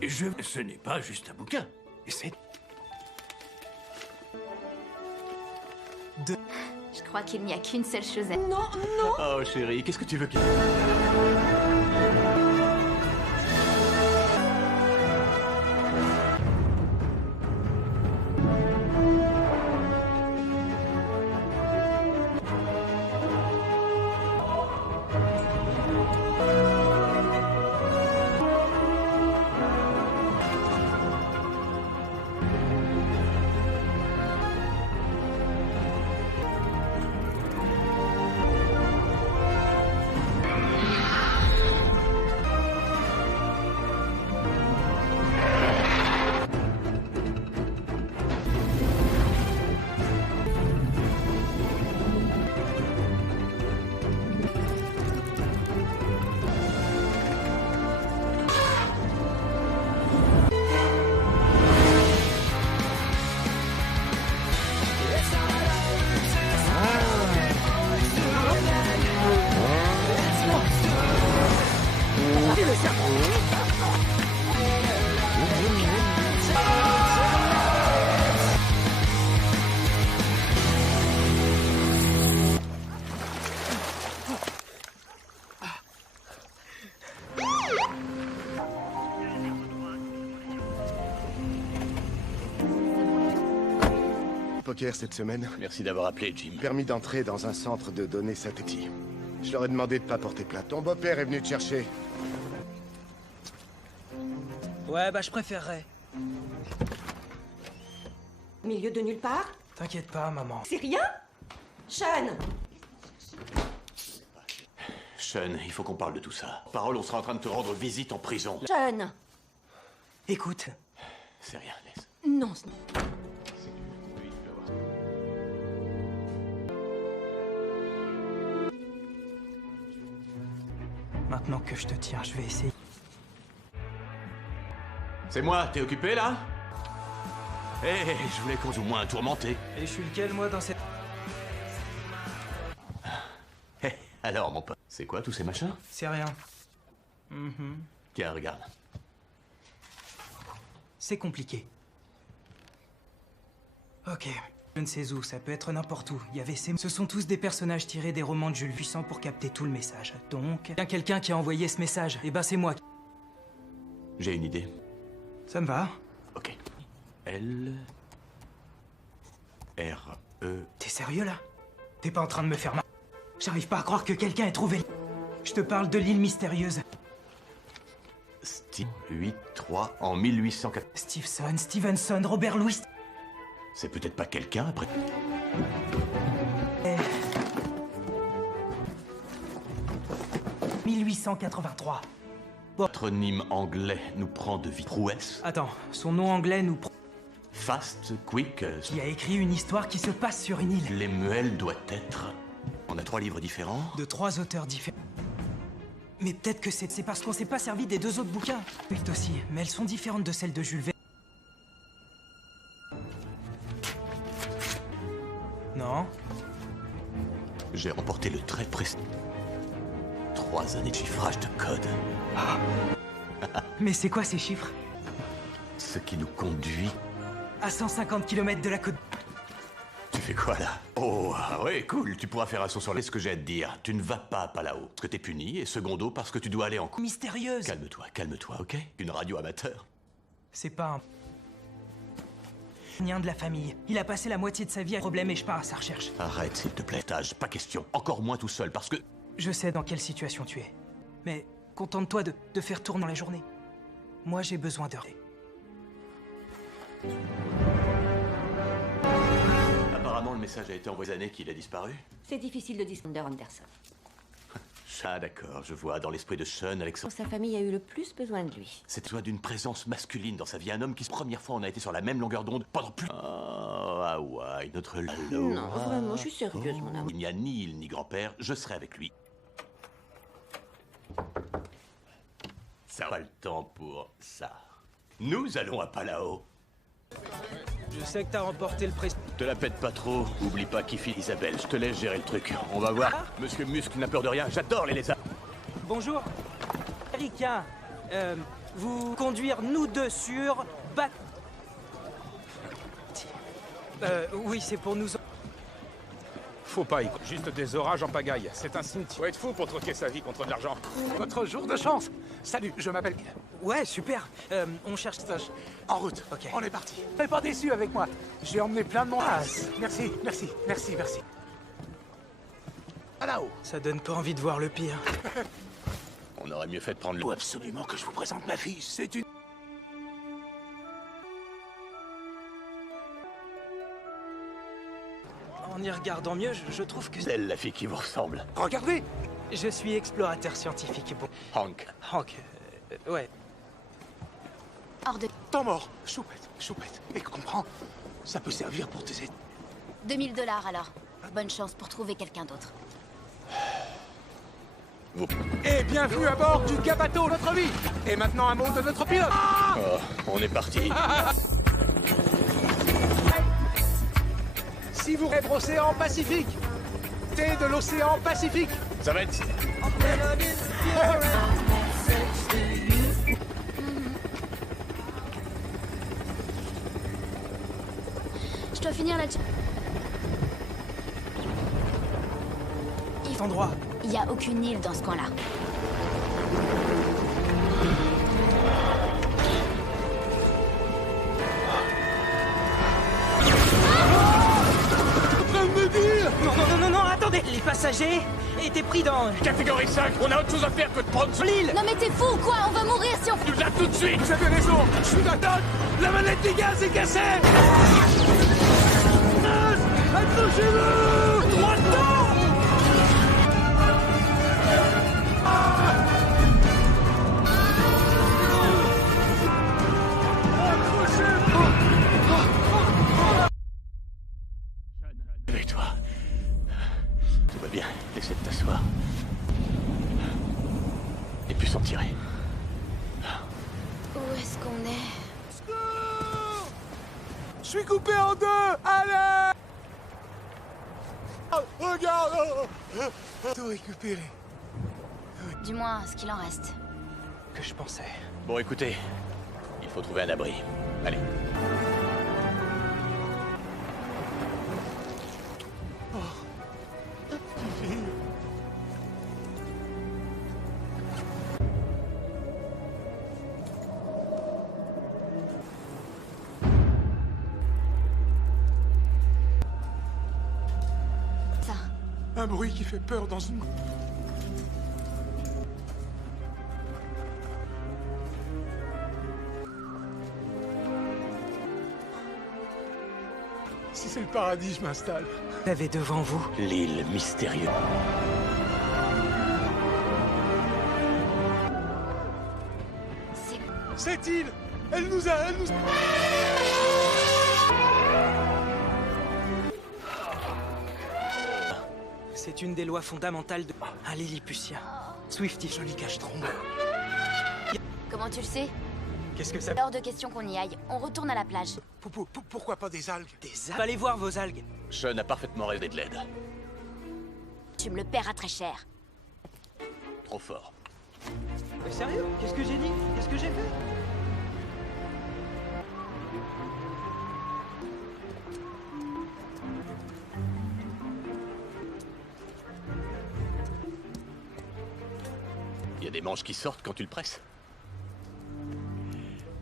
Ce n'est pas juste un bouquin. C'est... Je crois qu'il n'y a qu'une seule chose à... Non, non. Oh chérie, qu'est-ce que tu veux qu'il... Poker cette semaine. Merci d'avoir appelé, Jim. Permis d'entrer dans un centre de données synthétique. Je leur ai demandé de pas porter plainte. Ton beau-père est venu te chercher. Ouais, bah je préférerais. Milieu de nulle part? T'inquiète pas, maman. C'est rien? Sean! Sean, il faut qu'on parle de tout ça. Parole, on sera en train de te rendre visite en prison. Sean! Écoute. C'est rien, laisse. Non, Maintenant que je te tiens, je vais essayer. C'est moi, t'es occupé là? Hé, je voulais qu'on joue moins tourmenté. Et je suis lequel, moi, dans cette... Hé, alors mon pote, c'est quoi tous ces machins? C'est rien. Tiens, regarde. C'est compliqué. Ok. Je ne sais où, ça peut être n'importe où. Il y avait ces... Ce sont tous des personnages tirés des romans de Jules Puissant pour capter tout le message. Donc, il y a quelqu'un qui a envoyé ce message. Et ben c'est moi. J'ai une idée. Ça me va. Ok. L... R... E... T'es sérieux, là? T'es pas en train de me faire mal? J'arrive pas à croire que quelqu'un ait trouvé... Je te parle de l'île mystérieuse. Steve 8-3 en 1804. Stevenson, Robert Louis... C'est peut-être pas quelqu'un après. 1883. Patronyme anglais nous prend de vie. Prouesse. Attends, son nom anglais nous... Fast, quick. Qui a écrit une histoire qui se passe sur une île. Lemuel doit être... On a 3 livres différents. De 3 auteurs différents. Mais peut-être que c'est parce qu'on s'est pas servi des 2 autres bouquins. Oui, aussi, mais elles sont différentes de celles de Jules Verne. Non. J'ai remporté le très précis. 3 années de chiffrage de code. Mais c'est quoi ces chiffres? Ce qui nous conduit... À 150 km de la côte... Tu fais quoi là? Oh, ah ouais, cool, tu pourras faire un saut sur les... Ce que j'ai à te dire, tu ne vas pas à Palao, parce que t'es puni, et secondo, parce que tu dois aller en cours. Mystérieuse. Calme-toi, ok? Une radio amateur. C'est pas un... Rien de la famille. Il a passé la moitié de sa vie à problème et je pars à sa recherche. Arrête, s'il te plaît, Tage, pas question. Encore moins tout seul, parce que... Je sais dans quelle situation tu es. Mais contente-toi de faire tourner la journée. Moi, j'ai besoin d'heures. Apparemment, le message a été envoyé années qu'il a disparu. C'est difficile de distinguer Anderson. Ah d'accord, je vois, dans l'esprit de Sean, Alexandre... Sa famille a eu le plus besoin de lui. C'est toi d'une présence masculine dans sa vie, un homme qui, première fois, on a été sur la même longueur d'onde pendant plus... Oh, Hawaï, notre Lalo. Non, vraiment, je suis sérieuse, mon amour. Il n'y a ni île ni grand-père, je serai avec lui. Ça va le temps pour ça. Nous allons à Palao. Je sais que t'as remporté le prix. Te la pète pas trop, oublie pas qui file Isabelle, je te laisse gérer le truc. On va voir. Monsieur Muscle n'a peur de rien, j'adore les lézards. Bonjour. Ricain, vous conduire nous deux sur... Oui, c'est pour nous... faut pas y... Juste des orages en pagaille. C'est un cimetière. Faut être fou pour troquer sa vie contre de l'argent. Votre jour de chance. Salut, je m'appelle... Ouais, super. On cherche... En route. Ok. On est parti. Soyez pas déçus avec moi. J'ai emmené plein de monde. Ah, merci, merci, merci, merci. À là-haut. Ça donne pas envie de voir le pire. On aurait mieux fait de prendre le... Faut absolument que je vous présente ma fille. C'est une... En y regardant mieux, je trouve que... C'est elle, la fille qui vous ressemble. Regardez. Je suis explorateur scientifique. Bon, Hank. Hank, ouais. Hors de... Temps mort. Choupette, choupette. Et comprends, ça peut servir pour tes études. 2000 $ alors. Bonne chance pour trouver quelqu'un d'autre. Et bienvenue à bord du Gabato, notre vie. Et maintenant un mot de notre pilote. Oh, on est parti. Si vous rêvez l'océan Pacifique, thé de l'océan Pacifique. Ça va être... Je dois finir la... Endroit. Il n'y a aucune île dans ce coin-là. Non, attendez. Les passagers étaient pris dans... Catégorie 5, on a autre chose à faire que de prendre sur l'île. Non mais t'es fou ou quoi? On va mourir si on... Tu l'as tout de suite. Vous avez raison, je suis d'attente. La manette des gaz est cassée. Accrochez-vous. Droit dedans. Réveille-toi. Tout va bien, essaie de t'asseoir. Et puis s'en tirer. Où est-ce qu'on est? Je suis coupé en deux. Allez. Regarde. Tout récupéré. Du moins, ce qu'il en reste. Que je pensais. Bon, écoutez, il faut trouver un abri. Allez. Ça. Un bruit qui fait peur dans une... Si c'est le paradis, je m'installe. Vous avez devant vous... L'île mystérieuse. C'est... Cette île, elle nous a... C'est une des lois fondamentales de... Un Lilliputien. Swifty. Joli cache-trompe. Comment tu le sais? Qu'est-ce que ça... Hors de question qu'on y aille. On retourne à la plage. Pourquoi pas des algues? Des algues. Allez voir vos algues. Sean a parfaitement rêvé de l'aide. Tu me le paieras très cher. Trop fort. Sérieux? Qu'est-ce que j'ai dit? Qu'est-ce que j'ai fait? Il y a des manches qui sortent quand tu le presses.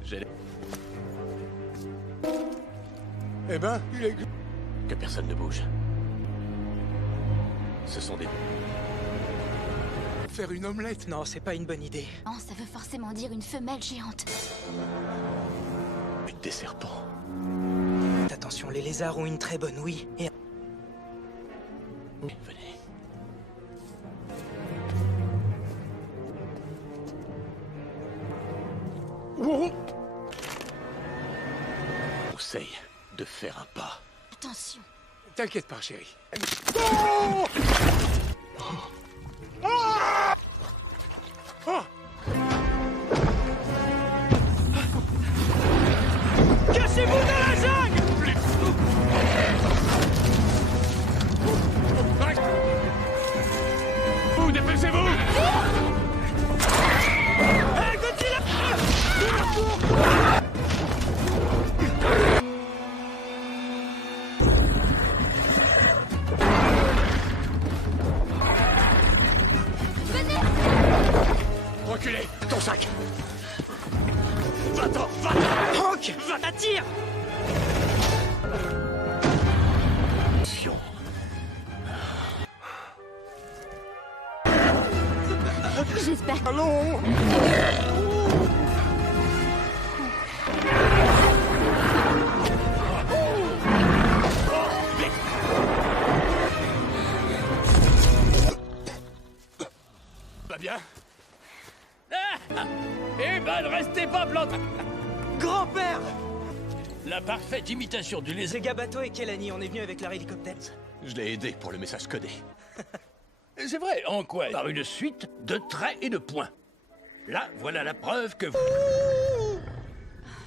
J'ai... Eh ben, il est... Que personne ne bouge. Ce sont des... Faire une omelette? Non, c'est pas une bonne idée. Non, ça veut forcément dire une femelle géante. Des serpents. Attention, les lézards ont une très bonne ouïe. Et... Venez. Conseille de faire un pas. Attention. T'inquiète pas, chérie. Cachez-vous dans la jungle! Vous, dépêchez-vous! Hey, Godzilla! ton sac. Va-t'en, va-t'en. Hank, va tire. J'espère. Allons. Va bien? Eh ben, ne restez pas plantés. Grand-père! La parfaite imitation du lézard. C'est Gabato et Kelani, on est venu avec leur hélicoptère. Je l'ai aidé pour le message codé. C'est vrai, en quoi? Par une suite de traits et de points. Là, voilà la preuve que vous...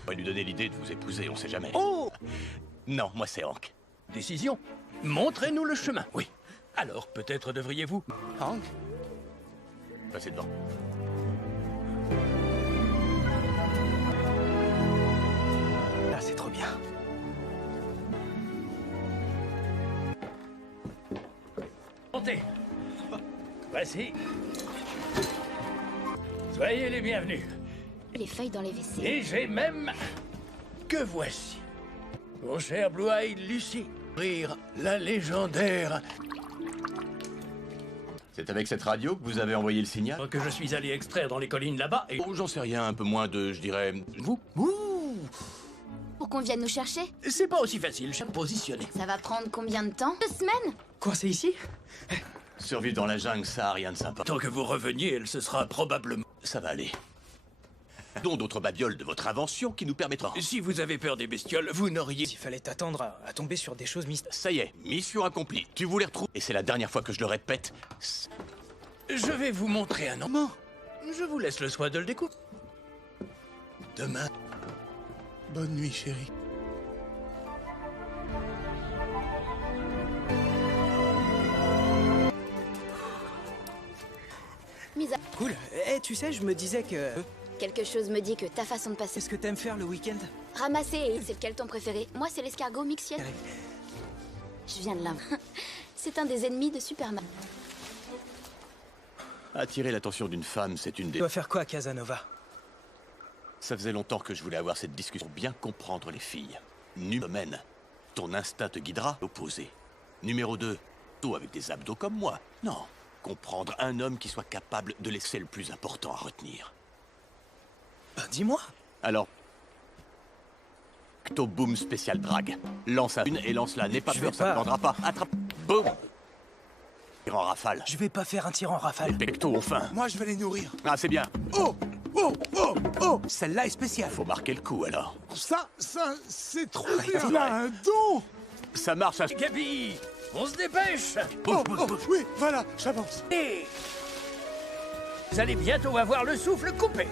On va lui donner l'idée de vous épouser, on sait jamais. Oh! Non, moi c'est Hank. Décision. Montrez-nous le chemin. Oui. Alors, peut-être devriez-vous... Hank? Passez devant. Ah, c'est trop bien. Montez. Voici. Soyez les bienvenus. Les feuilles dans les WC. Et j'ai même... Que voici. Mon cher Blue-Eyed Lucy. Rire la légendaire... C'est avec cette radio que vous avez envoyé le signal? Que je suis allé extraire dans les collines là-bas et... Oh, j'en sais rien, un peu moins de, je dirais... Vous? Pour qu'on vienne nous chercher? C'est pas aussi facile, je suis positionné. Ça va prendre combien de temps? 2 semaines? Coincé ici? Survivre dans la jungle, ça a rien de sympa. Tant que vous reveniez, elle se sera probablement... Ça va aller. Dont d'autres babioles de votre invention qui nous permettront... Si vous avez peur des bestioles, vous n'auriez... Il fallait t'attendre à tomber sur des choses mystérieuses. Ça y est, mission accomplie. Tu voulais retrouver... Et c'est la dernière fois que je le répète. Je vais vous montrer un moment. Je vous laisse le soin de le découvrir. Demain... Bonne nuit, chérie. Mise à... Cool. Eh, tu sais, je me disais que... Quelque chose me dit que ta façon de passer... Qu'est-ce que t'aimes faire le week-end? Ramasser et... C'est lequel ton préféré? Moi, c'est l'escargot mixiel. Je viens de là. C'est un des ennemis de Superman. Attirer l'attention d'une femme, c'est une Tu des... dois faire quoi, Casanova? Ça faisait longtemps que je voulais avoir cette discussion pour bien comprendre les filles. Domaine. Ton instinct te guidera. Opposé. Numéro 2. Toi avec des abdos comme moi. Non. Comprendre un homme qui soit capable de laisser le plus important à retenir. Ben, dis-moi. Alors... Cto-boom spécial drag. Lance à une et lance-la. N'aie pas Je peur, vais ça ne pas. prendra pas. Attrape. Boum. Tire en rafale. Je vais pas faire un tir en rafale. Les pectos ont faim. Moi, je vais les nourrir. Ah, c'est bien. Oh! Oh! Oh! Oh! Celle-là est spéciale. Faut marquer le coup, alors. Ça, c'est trop bien. Il a un don. Ça marche à... Gabi, on se dépêche. Oh, oh, oui, voilà, j'avance. Et... Vous allez bientôt avoir le souffle coupé.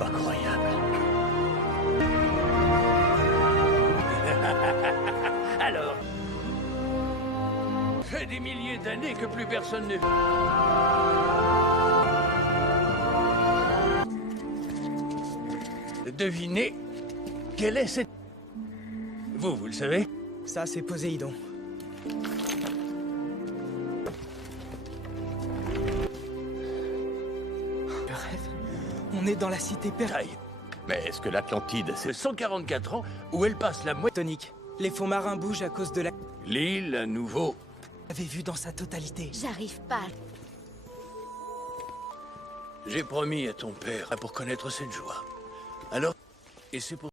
Incroyable. Alors... Fait des milliers d'années que plus personne ne... Devinez quelle est cette... Vous le savez? Ça, c'est Poséidon. Le rêve. On est dans la cité perdue. Taille. Mais est-ce que l'Atlantide, c'est... C'est 144 ans où elle passe la moitié... Tonique. Les fonds marins bougent à cause de la... L'île, à nouveau. J'avais vu dans sa totalité. J'arrive pas. J'ai promis à ton père pour connaître cette joie. Alors... Et c'est pour...